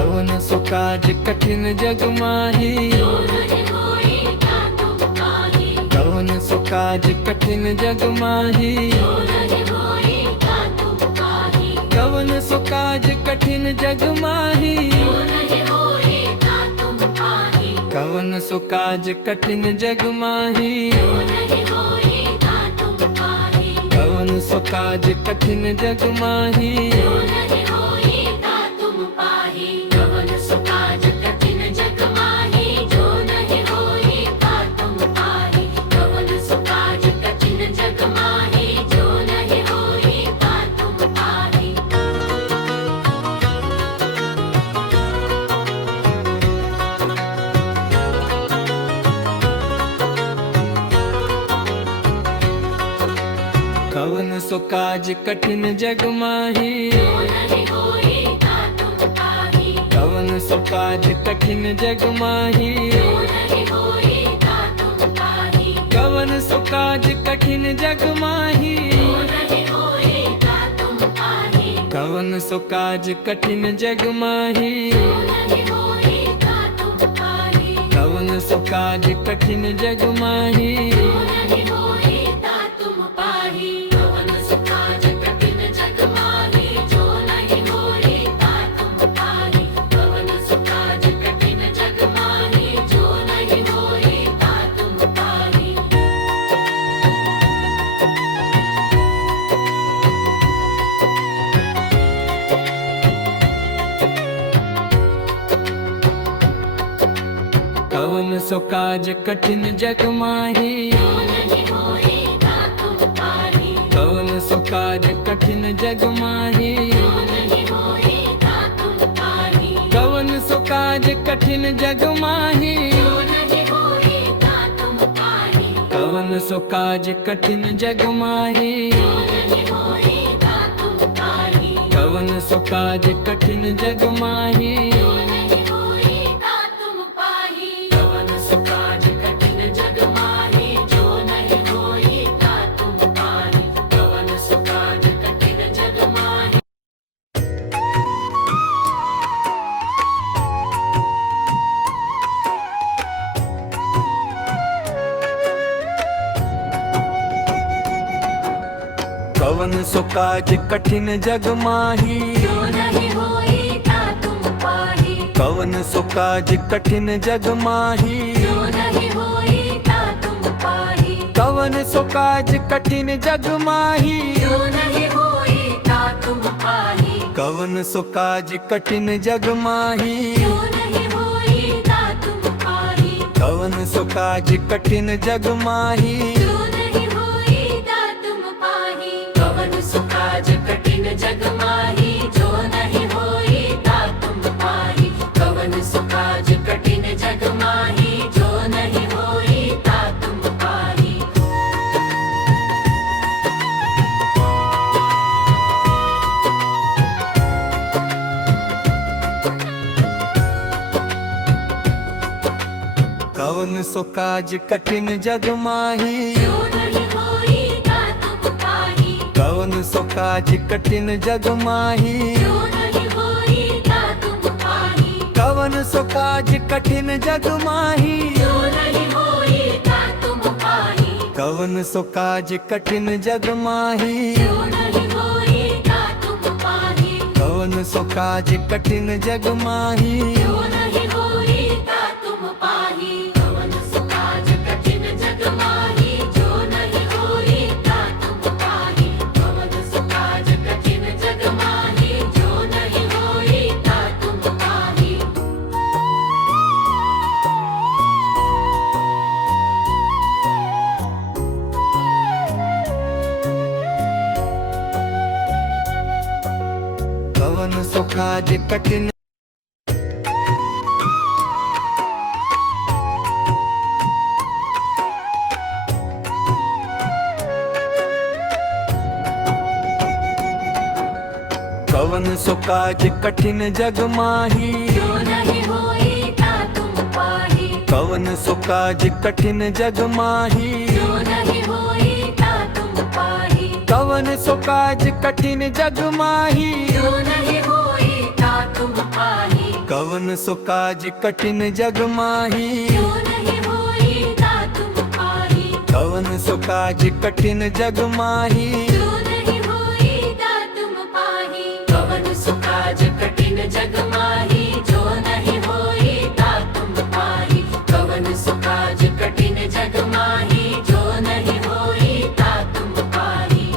कवन सो काज कठिन जग माही जो नहीं होएगा तुम पाही कवन सो काज कठिन जग माही जो नहीं होएगा तुम पाही कवन सो काज कठिन जग माही जो नहीं होएगा तुम पाही कवन सो काज कठिन जग माही जो नहीं होएगा तुम पाही कवन सो काज कठिन जग माही जो नहीं होएगा तुम पाही कवन सो काज कठिन जग माही जो नहीं होएगा तुम पाही कवन सो काज कठिन जग माही जो नहीं होएगा तुम पाही कवन सो काज कठिन जग माही जो नहीं होएगा तुम पाही कवन सो काज कठिन जग माही जो नहीं होएगा तुम पाही कवन सो काज कठिन जग माही जो नहीं होएगा तुम पाही कवन सो काज कठिन जग माही जो नहीं होएगा तुम पाही कवन सो काज कठिन जग माही जो नहीं होएगा तुम पाही कवन सो काज कठिन जग माही जो नहीं होएगा तुम पाही कवन सो काज कठिन जग माही जो नहीं होएगा तुम पाही कवन सो काज कठिन जग माही जो नहीं होएगा तुम पाही कवन सो काज कठिन जग माही जो नहीं होएगा तुम पाही कवन सो काज कठिन जग माही जो नहीं होएगा तुम पाही कवन सो काज कठिन जग माही जो नहीं होएगा तुम पाही कवन सो काज कठिन जग माही जो नहीं होएगा तुम पाही कवन सो काज कठिन जग माही जो नहीं होएगा तुम पाही कवन सो काज कठिन जग माही कवन सो काज कठिन जग माही जो नहीं होएगा तुम पाही कवन सो काज कठिन जग माही जो नहीं होएगा तुम पाही कवन सो काज कठिन जग माही जो नहीं होएगा तुम पाही कवन सो काज कठिन जग माही जो नहीं होएगा तुम पाही कवन सो काज कठिन जग माही जो नहीं होएगा तुम पाही कवन सो काज कठिन जग माही जो नहीं होएगा तुम पाही कवन सो काज कठिन जग माही जो नहीं होएगा तुम पाही कवन सो काज कठिन जग माही जो नहीं होएगा तुम पाही कवन सो काज कठिन जग माही जो नहीं होएगा तुम पाही कवन सो काज कठिन जग माही जो नहीं होएगा तुम पाही कवन सो काज कठिन जग माही जो नहीं होएगा तुम पाही कवन सो काज कठिन जग माही जो नहीं होएगा तुम पाही कवन सो काज कठिन जग माही जो नहीं होएगा तुम पाही कवन सो काज कठिन जग माही जो नहीं होएगा तुम पाही कठिन कवन सो काज कठिन जग माही जो नहीं होई ता तुम पाही कवन सो काज कठिन जग माही जो नहीं होई ता तुम पाही कवन सो काज कठिन जग माही जो नहीं होई ता तुम पाही कवन सो काज कठिन जग माही जो नहीं होई ता तुम पाही कवन सो काज कठिन जग माही जो नहीं होई ता तुम पाही कवन सो काज कठिन जग माही जो नहीं होई ता तुम पाही कवन सो काज कठिन जग माही जो नहीं होई ता तुम पाही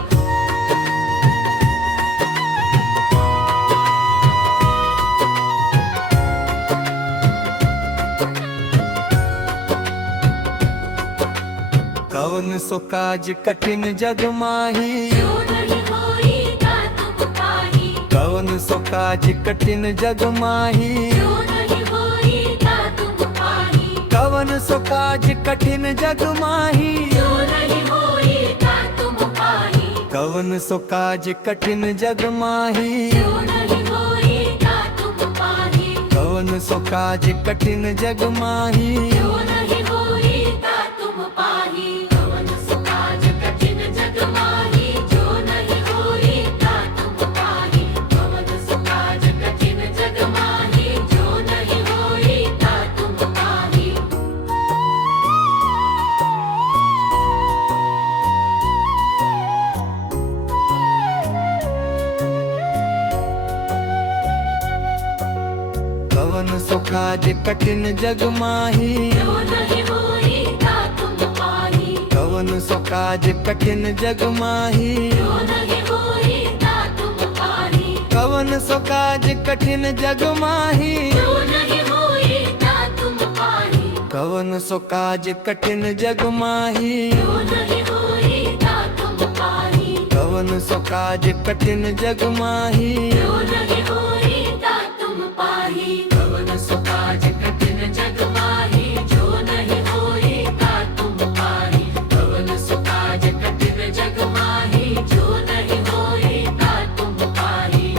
कवन सो काज कठिन जग माही जो नहीं होई ता तुम पाही कवन सो काज कठिन जग माही जो नहीं होई ता तुम पाही कवन सो काज कठिन जग माही जो नहीं होई ता तुम पाही कवन सो काज कठिन जग माही जो नहीं होई ता तुम पाही कवन सो काज कठिन जग माही जो नहीं होई ता तुम पाही कवन सो काज कठिन जग माही जो नहीं होई ता तुम पाही कवन सो काज कठिन जग माही जो नहीं होई ता तुम पाही कवन सो काज कठिन जग माही जो नहीं होई ता तुम पाही कवन सो काज कठिन जग माही जो नहीं होई ता तुम पाही कवन सो काज कठिन जग माही जो नहीं होई ता तुम पाही कवन सो काज कठिन जग माही जो नहीं होई ता तुम पाही कवन सो काज कठिन जग माही जो नहीं होई ता तुम पाही कवन सो काज कठिन जग माही जो नहीं होई ता तुम पाही कवन सो काज कठिन जग माही जो नहीं होई ता तुम पाही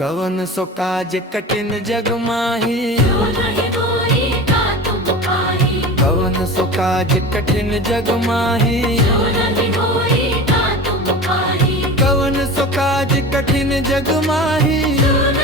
कवन सो काज कठिन जग माही जो नहीं होई ता तुम पाही कवन सो काज कठिन जग माही जो नहीं होई ता तुम पाही कवन सो काज कठिन जग माही जो नहीं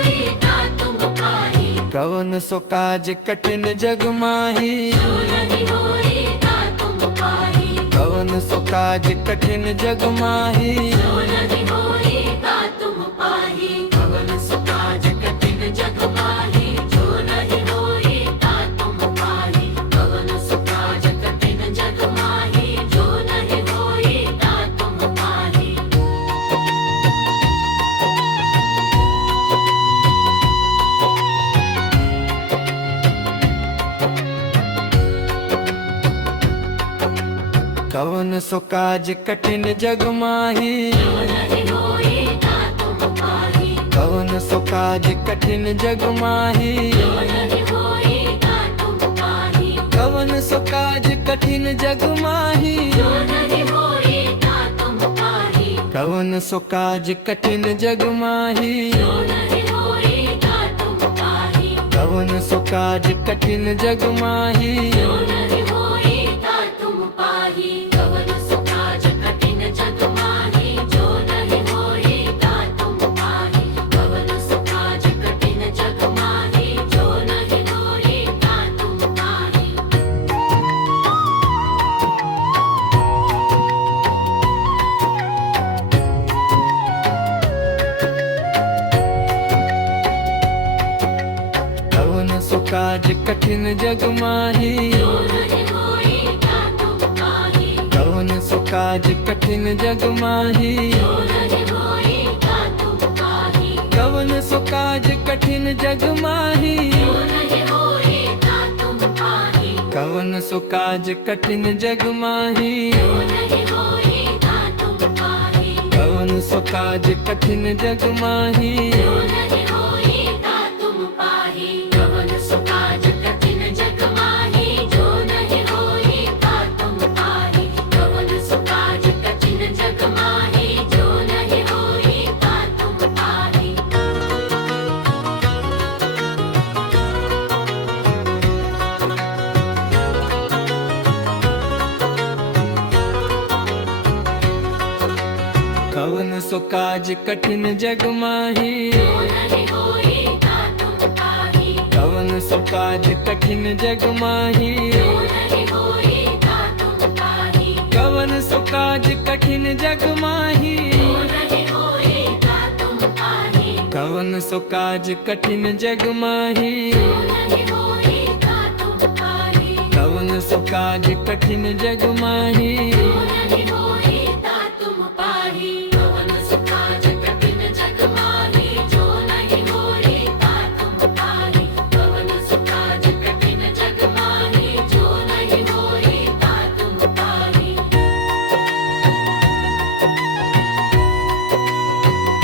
होई ता तुम पाही कवन सो काज कठिन जग माही जो नहीं होई ता तुम पाही कवन सो काज कठिन जग माही जो नहीं होई ता तुम पाही कवन सो काज कठिन जग माही जो नहीं होई ता तुम पाही कवन सो काज कठिन जग माही जो नहीं होई ता तुम पाही कवन सो काज कठिन जग माही जो नहीं होई ता तुम पाही कवन सो काज कठिन जग माही जो नहीं होई ता तुम पाही कवन सो काज कठिन जग माही जो नहीं होई ता तुम पाही कवन सो काज कठिन जग माही जो नहीं होई ता तुम पाही कवन सो काज कठिन जग माही जो नहीं होई ता तुम पाही कवन सो काज कठिन जग माही जो नहीं होई ता तुम पाही कवन सो काज कठिन जग माही जो नहीं होई ता तुम पाही कवन सो काज कठिन जग माही जो नहीं होई ता तुम पाही कवन सो काज कठिन जग माही जो नहीं होई ता तुम पाही कवन सो काज कठिन जग माही जो नहीं होई ता कवन सो काज कठिन जग माही जो नहीं होई ता तुम पाही कवन सो काज कठिन जग माही जो नहीं होई ता तुम पाही कवन सो काज कठिन जग माही जो नहीं होई ता तुम पाही कवन सो काज कठिन जग माही जो नहीं होई ता तुम पाही कवन सो काज कठिन जग माही जो नहीं होई ता तुम पाही कवन सो काज कठिन जग माही जो नहीं होई ता तुम पाही कवन सो काज कठिन जग माही जो नहीं होई ता तुम पाही कवन सो काज कठिन जग माही जो नहीं होई ता तुम पाही कवन सो काज कठिन जग माही जो नहीं होई ता तुम पाही कवन सो काज कठिन जग माही जो नहीं होई ता तुम पाही कवन सो काज कठिन जग माही जो नहीं होई ता तुम पाही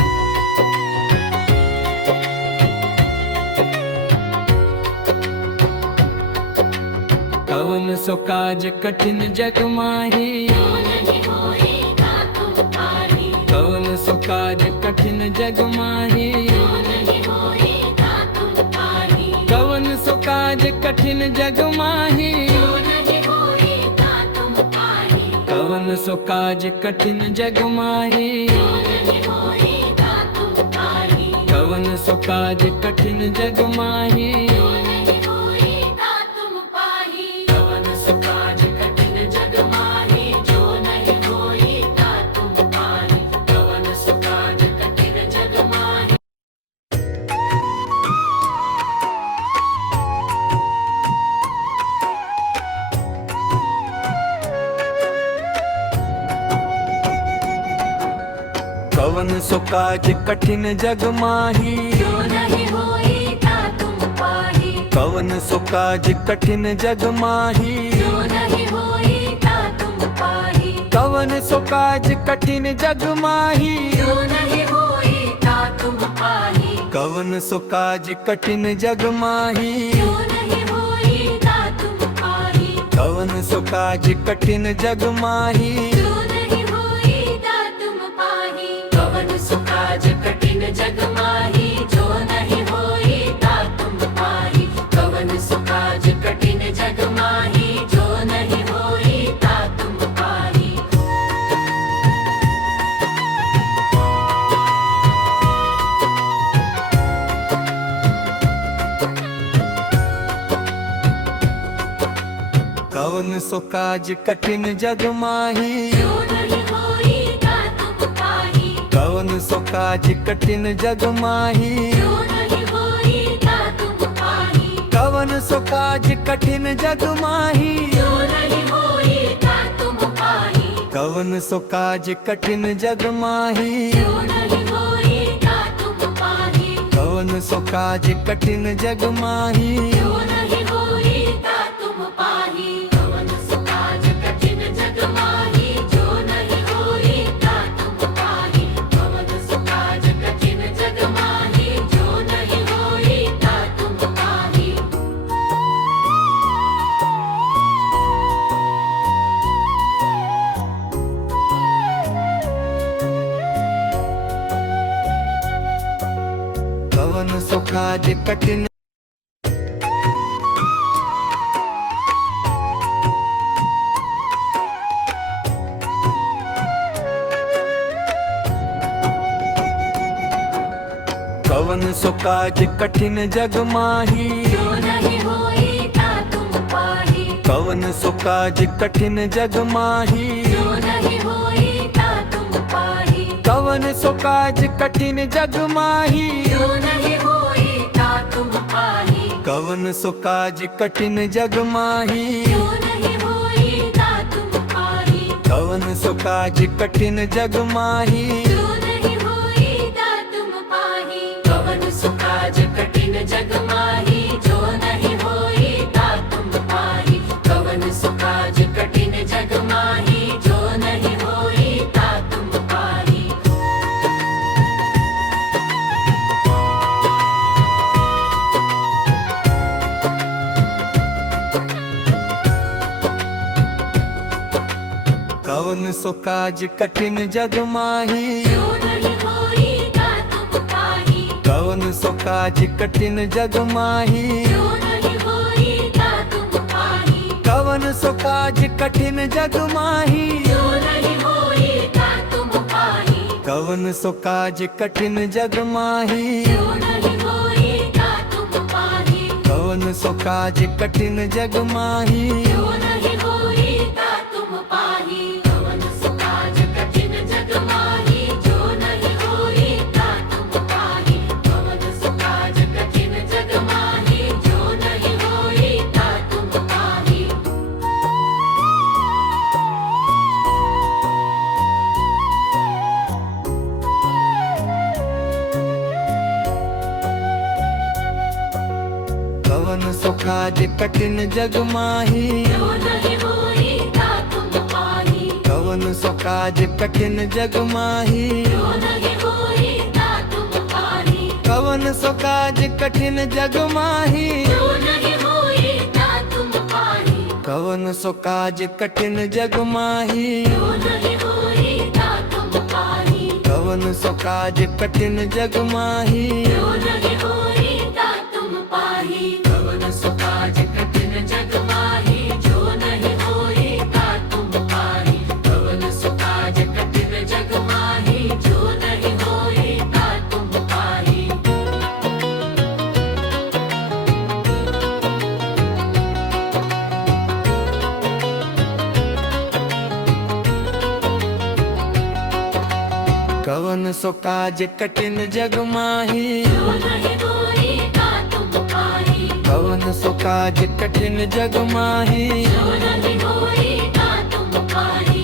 कवन सो काज कठिन जग माही जो नहीं होई ता तुम पाही कवन सो काज कठिन जग माही जो नहीं होई ता तुम पाही कवन सो काज कठिन जग माही जो नहीं होई ता तुम पाही कवन सो काज कठिन जग माही जो नहीं होई ता तुम पाही कवन सो काज कठिन जग माही जो नहीं होई ता तुम पाही कवन सो काज कठिन जग माही जो नहीं होई ता तुम पाही कवन सो काज कठिन जग माही कवन सो काज कठिन जग माही जो नहीं होई ता तुम पाही कवन सो काज कठिन जग माही जो नहीं होई ता तुम पाही कवन सो काज कठिन जग माही जो नहीं होई ता तुम पाही कवन सो काज कठिन जग माही जो नहीं होई ता तुम पाही कवन सो काज कठिन जग माही जो नहीं होई ता तुम पाही कवन सो काज कठिन जग माही जो नहीं होई ता तुम पाही कवन सो काज कठिन जग माही जो नहीं होई ता तुम पाही कवन सो काज कठिन जग माही जो नहीं होई ता तुम पाही कवन सो काज कठिन जग माही जो नहीं होई ता तुम पाही कवन सो काज कठिन जग माही जो नहीं होई ता तुम पाही कवन सो काज कठिन जग माही जो नहीं होई ता तुम पाही कवन सो काज कठिन जग माही जो नहीं होई ता तुम पाही कवन सो काज कठिन जग माही जो नहीं होई ता तुम पाही कवन सो काज कठिन जग माही जो नहीं होई ता तुम पाही कवन सो काज कठिन कवन सो काज कठिन जग माही जो नहीं होई ता तुम पाही कवन सो काज कठिन जग माही जो नहीं होई ता तुम पाही कवन सो काज कठिन जग माही जो नहीं होई ता तुम पाही कवन सो काज कठिन जग माही जो नहीं होई ता तुम पाही कवन सो काज कठिन जग माही जो नहीं होई ता तुम पाही कवन सो काज कठिन जग माही जो नहीं होई ता तुम पाही कवन सो काज कठिन जग माही जो नहीं होई ता तुम पाही कवन सो काज कठिन जग माही जो नहीं होई ता तुम पाही कवन सो काज कठिन जग माही जो नहीं होई ता तुम पाही कवन सो काज कठिन जग माही जो नहीं होई ता तुम पाही कवन सो काज कठिन जग माही जो नहीं होई ता तुम पाही कवन सो काज कठिन जग माही जो नहीं होई ता तुम पाही कवन सो काज कठिन जग माही जो नहीं होई ता तुम पाही कवन सो काज कठिन जग माही जो नहीं होई ता तुम पाही कवन सो काज कठिन जग माही जो नहीं होई ता तुम पाही कवन सो काज कठिन जग माही जो नहीं होई ता तुम पाही कवन सो काज कठिन जग माही जो नहीं होई ता तुम पाही कवन सो काज कठिन जग माही जो नहीं होई ता तुम पाही कवन सो काज कठिन जग माही जो नहीं होई ता तुम पाही कवन सो काज कठिन जग माही जो नहीं होई ता तुम पाही कवन सो काज कठिन जग माही जो नहीं होई ता तुम पाही कवन सो काज कठिन जग माही जो नहीं होई ता तुम पाही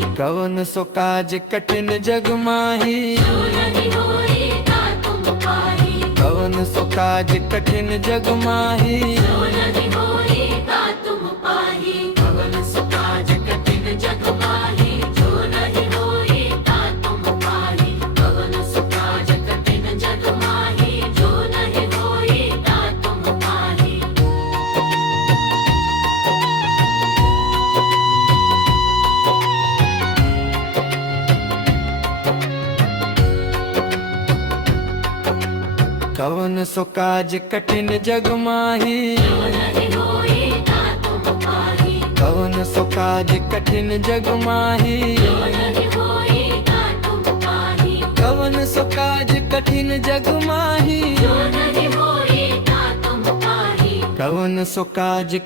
कवन सो काज कठिन जग माही जो नहीं होई ता तुम पाही कवन सो काज कठिन जग माही जो नहीं होई ता तुम पाही कवन सो काज कठिन जग माही जो नहीं होई ता तुम पाही कवन सो काज कठिन जग माही जो नहीं होई ता तुम पाही कवन सो काज कठिन जग माही जो नहीं होई ता तुम पाही कवन सो काज कठिन जग माही जो नहीं होई ता तुम पाही कवन सो काज कठिन जग माही जो नहीं होई ता तुम पाही कवन सो काज कठिन जग माही जो नहीं होई ता तुम पाही कवन सो काज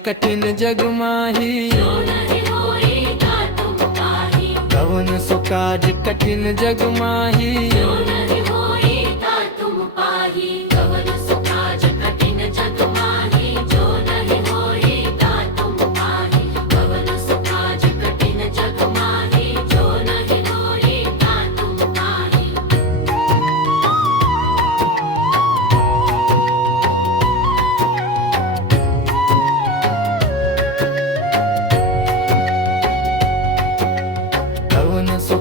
कठिन जग माही जो नहीं होई ता तुम पाही कवन सो काज कठिन जग माही जो नहीं होई ता तुम पाही कवन सो काज कठिन जग माही जो नहीं होई ता तुम पाही कवन सो काज कठिन जग माही जो नहीं होई ता तुम पाही कवन सो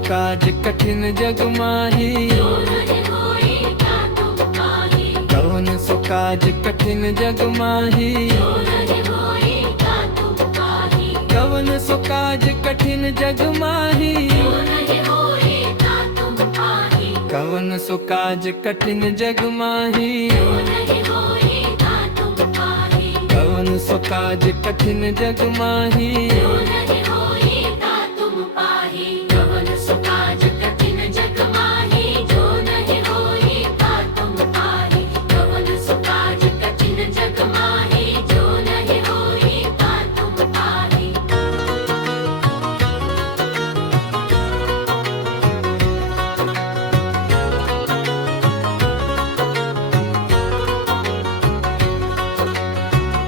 काज कठिन जग माही जो नहीं होई ता तुम पाही कवन सो काज कठिन जग माही जो नहीं होई ता तुम पाही कवन सो काज कठिन जग माही जो नहीं होई ता तुम पाही कवन सो काज कठिन जग माही जो नहीं होई ता तुम पाही कवन सो काज कठिन जग माही जो नहीं होई ता तुम पाही कवन सो काज कठिन जग माही जो नहीं होई ता तुम पाही कवन सो काज कठिन जग माही जो नहीं होई ता तुम पाही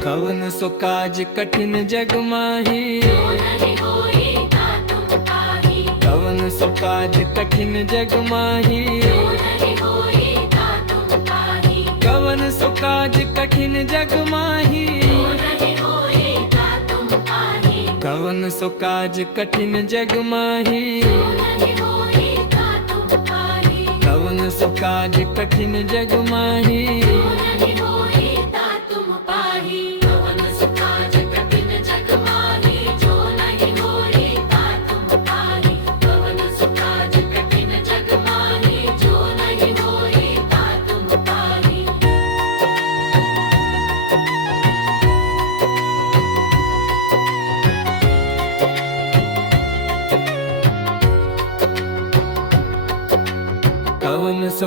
कवन सो काज कठिन जग माही जो नहीं होई ता तुम पाही कवन सो काज कठिन जग माही जो नहीं होई ता तुम पाही कवन सो काज कठिन जग माही जो नहीं होई ता तुम पाही कवन सो काज कठिन जग माही जो नहीं होई ता तुम पाही कवन सो काज कठिन जग माही जो नहीं होई ता तुम पाही कवन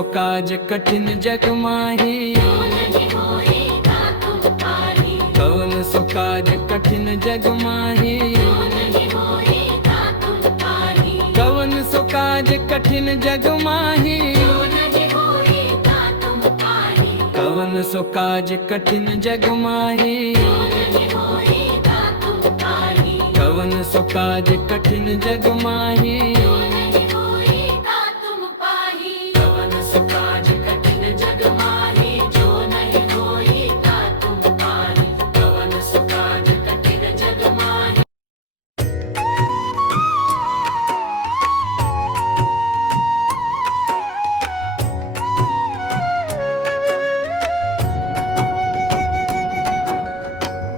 सो काज कठिन जग माही जो नहीं होएगा तुम पाही कवन सो काज कठिन जग माही जो नहीं होएगा तुम पाही कवन सो काज कठिन जग माही जो नहीं होएगा तुम पाही कवन सो काज कठिन जग माही जो नहीं होएगा तुम पाही कवन सो काज कठिन जग माही जो नहीं होएगा तुम पाही कवन सो काज कठिन जग माही जो नहीं होएगा तुम पाही कवन सो काज कठिन जग माही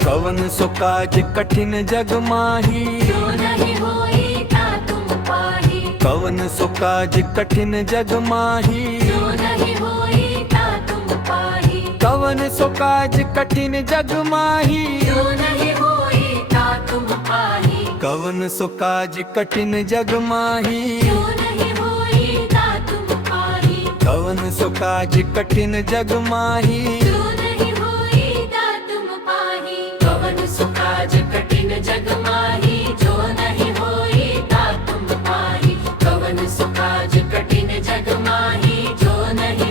कवन सो काज कठिन जग माही जो नहीं होएगा तुम पाही कवन सो काज कठिन जग माही जो नहीं होएगा तुम पाही कवन सो काज कठिन जग माही जो नहीं होएगा तुम पाही कवन सो काज कठिन जग माही जो नहीं होएगा तुम पाही कवन सो काज कठिन जग माही जो नहीं होएगा तुम पाही कवन सो काज कठिन जग माही जो नहीं होएगा तुम पाही कवन सो काज कठिन जग माही जो नहीं होएगा तुम पाही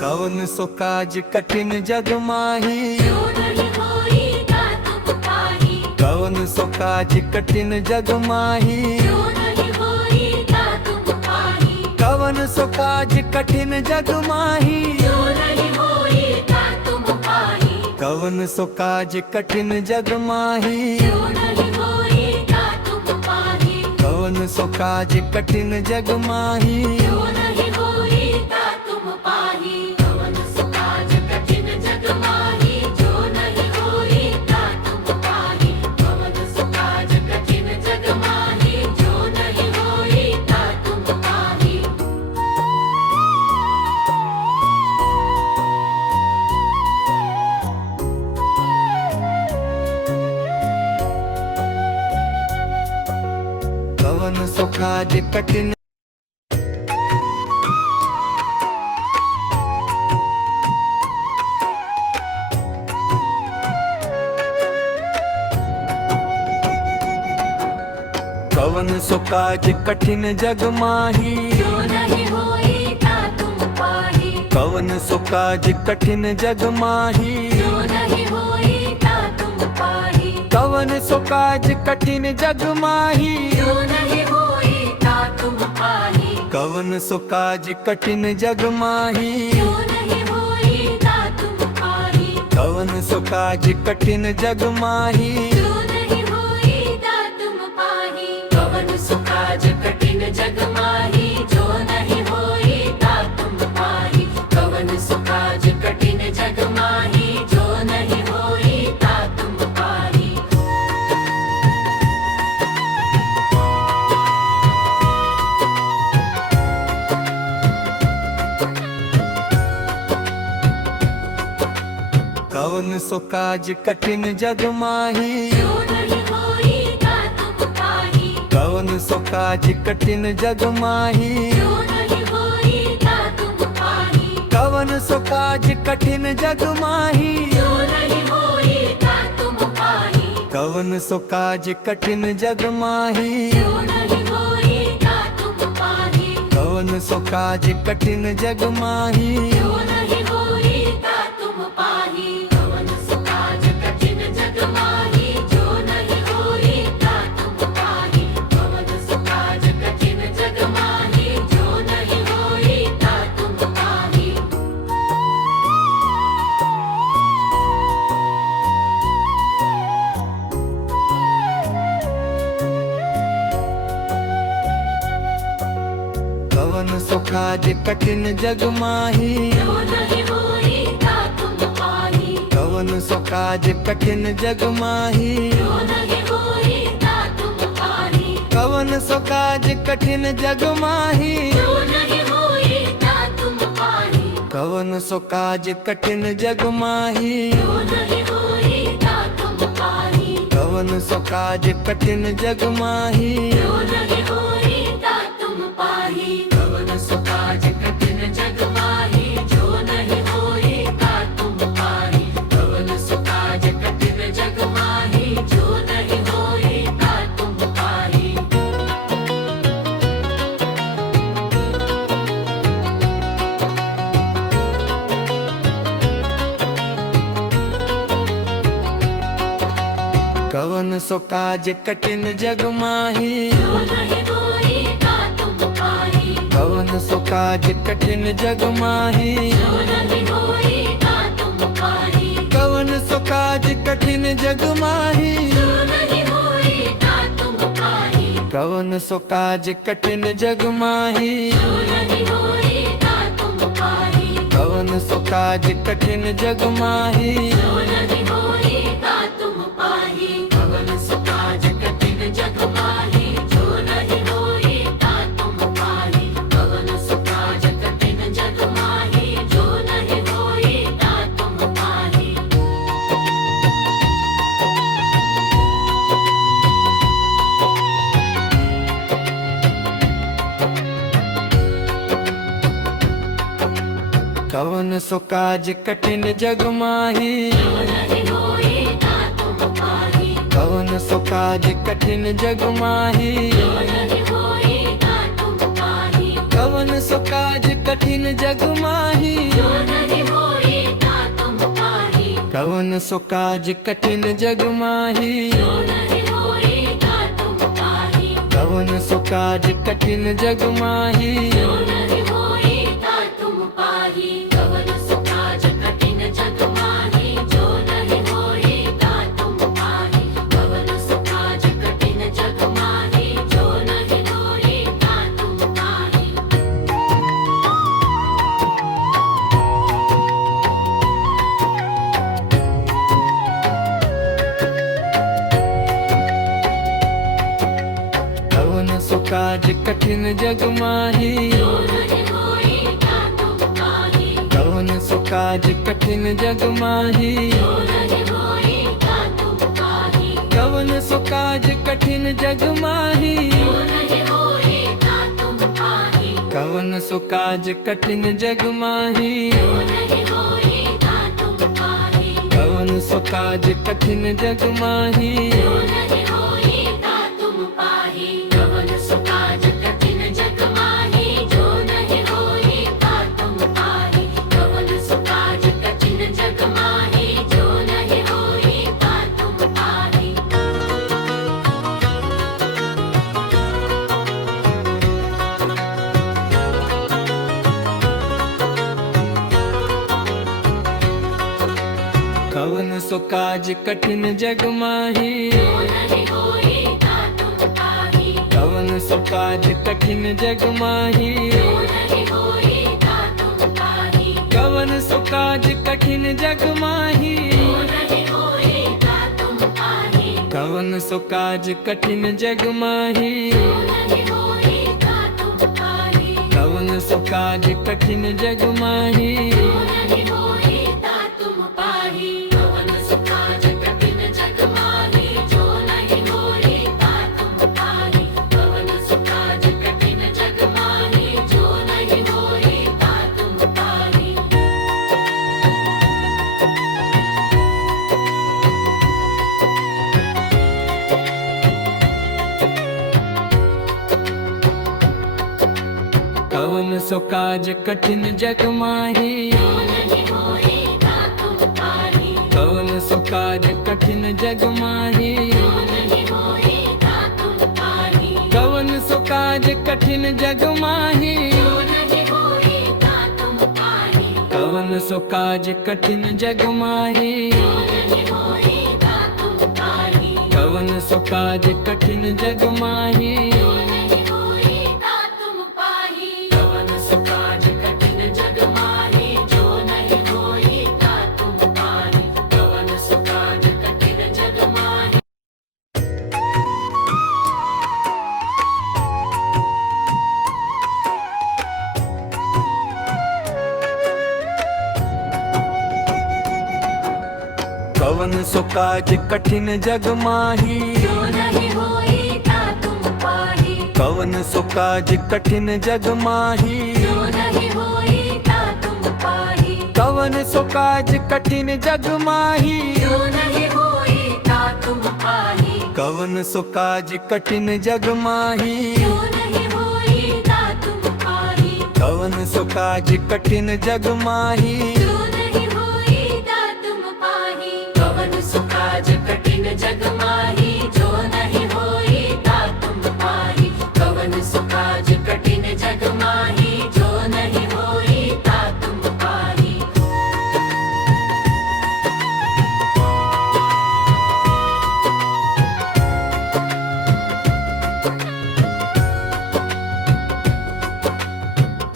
कवन सो काज कठिन जग माही जो नहीं होएगा तुम पाही कवन सो काज कठिन जग माही जो नहीं होएगा तुम पाही कवन सो काज कठिन जग माही जो नहीं होएगा तुम पाही कवन सो काज कठिन जग माही जो नहीं होएगा तुम पाही कवन सो काज कठिन जग माही जो नहीं होएगा तुम पाही कवन सो काज कठिन जग माही जो नहीं होएगा तुम पाही कवन सो काज कठिन जग माही जो नहीं होएगा तुम पाही कवन सो काज कठिन कवन सो काज कठिन जग माही जो नहीं होएगा तुम पाही कवन सो काज कठिन जग माही जो नहीं होएगा तुम पाही कवन सो काज कठिन जग माही जो नहीं होएगा तुम पाही कवन सो काज कठिन जग माही जो नहीं होएगा तुम पाही कवन सो काज कठिन जग माही जो नहीं होएगा तुम पाही कवन सो काज कठिन जग माही जो नहीं होएगा तुम पाही कवन सो काज कठिन जग माही जो नहीं होएगा तुम पाही कवन सो काज कठिन जग माही जो नहीं होएगा तुम पाही कवन सो काज कठिन जग माही जो नहीं होएगा तुम पाही कवन सो काज कठिन जग माही जो नहीं होएगा तुम पाही कवन सो काज कठिन जग माही जो नहीं होएगा तुम पाही कवन सो काज कठिन जग माही जो नहीं होएगा तुम पाही कवन सो काज कठिन जग माही जो नहीं होएगा तुम पाही कवन सो काज कठिन जग माही जो नहीं होएगा तुम पाही कवन सो काज कठिन जग माही जो नहीं होएगा तुम पाही कवन सो काज कठिन जग माही जो नहीं होएगा तुम पाही कवन सो काज कठिन जग माही जो नहीं होएगा तुम पाही कवन सो काज कठिन जग माही जो नहीं होई ता तुम पाही कवन सो काज कठिन जग माही जो नहीं होई ता तुम पाही कवन सो काज कठिन जग माही जो नहीं होई ता तुम पाही कवन सो काज कठिन जग माही जो नहीं होई ता तुम पाही कवन सो काज कठिन जग माही जो नहीं होई ता तुम पाही कवन सो काज कठिन जग माही जो नहीं होई ता तुम पाही कवन सो काज कठिन जग माही जो नहीं होई ता तुम पाही कवन सो काज कठिन जग माही जो नहीं होई ता तुम पाही कवन सो काज कठिन जग माही जो नहीं होई ता तुम पाही कवन सो काज कठिन जग माही जो नहीं होई ता तुम पाही कवन सो काज कठिन जग माही जो नहीं होई ता तुम पाही कवन सो काज कठिन जग माही जो नहीं होई ता तुम पाही कवन सो काज कठिन जग माही जो नहीं होई ता तुम पाही कवन सो काज कठिन जग माही जो नहीं होई ता तुम पाही कवन सो काज कठिन जग माही जो नहीं होई ता तुम पाही कवन सो काज कठिन जग माही जो नहीं होई ता तुम पाही कवन सो काज कठिन जग माही जो नहीं होई ता तुम पाही कवन सो काज कठिन जग माही जो नहीं होई ता तुम पाही कवन सो काज कठिन जग माही जो नहीं होई ता तुम पाही कवन सो काज कठिन जग माही जो नहीं होई ता तुम पाही कवन सो काज कठिन जग माही जो नहीं होई ता तुम पाही कवन सो काज कठिन जग माही जो नहीं होई ता तुम पाही कवन सो काज कठिन जग माही जो नहीं होई ता तुम पाही कवन सो काज कठिन जग माही जो नहीं होई ता तुम पाही कवन सो काज कठिन जग माही जो नहीं होई ता तुम पाही कवन सो काज कठिन जग माही जो नहीं होई ता तुम पाही कवन सो काज कठिन जग माही जो नहीं होई ता तुम पाही कवन सो काज कठिन जग माही जो नहीं होई ता तुम पाही कवन सो काज कठिन जग माही जो नहीं होई ता तुम पाही कवन सो काज कठिन जग माही जो नहीं होई ता तुम पाही कवन सो काज कठिन जग माही जो नहीं होई ता तुम पाही कवन सो काज कठिन जग माही जो नहीं होई ता तुम पाही कवन सो काज कठिन जग माही जो नहीं होई ता तुम पाही कवन सो काज कठिन जग माही जो नहीं होई ता तुम पाही कवन सो काज कठिन जग माही जो नहीं होई ता तुम पाही कवन सो काज कठिन जग माही जो नहीं होई ता तुम पाही कवन सो काज कठिन जग माही जो नहीं होई ता तुम पाही कवन सो काज कठिन जग माही जो नहीं होई ता तुम पाही कवन सो काज कठिन जग माही कवन सो काज कठिन जग माही जो नहीं होई ता तुम पाही कवन सो काज कठिन जग माही जो नहीं होई ता तुम पाही कवन सो काज कठिन जग माही जो नहीं होई ता तुम पाही कवन सो काज कठिन जग माही जो नहीं होई ता तुम पाही कवन सो काज कठिन जग माही जो नहीं होई ता तुम पाही कवन सो काज कठिन जग माही जो नहीं होई ता तुम पाही कवन सो काज कठिन जग माही जो नहीं होई ता तुम पाही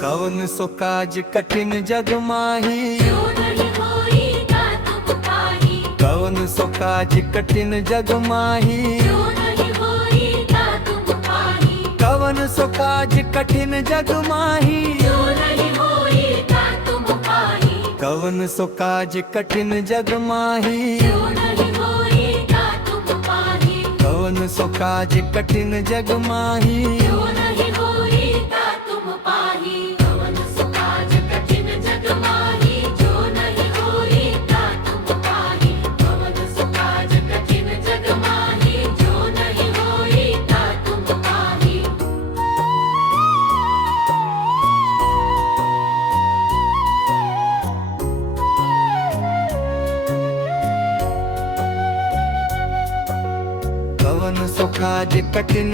कवन सो काज कठिन जग माही जो नहीं होई ता तुम पाही कवन सो काज कठिन जग माही जो नहीं होई ता तुम पाही कवन सो काज कठिन जग माही जो नहीं होई ता तुम पाही कवन सो काज कठिन जग माही जो नहीं होई ता तुम पाही कवन सो काज कठिन जग माही जो नहीं होई ता तुम पाही कवन सो काज कठिन जग माही जो नहीं होई ता तुम पाही कवन सो काज कठिन जग माही जो नहीं होई ता तुम पाही कवन सो काज कठिन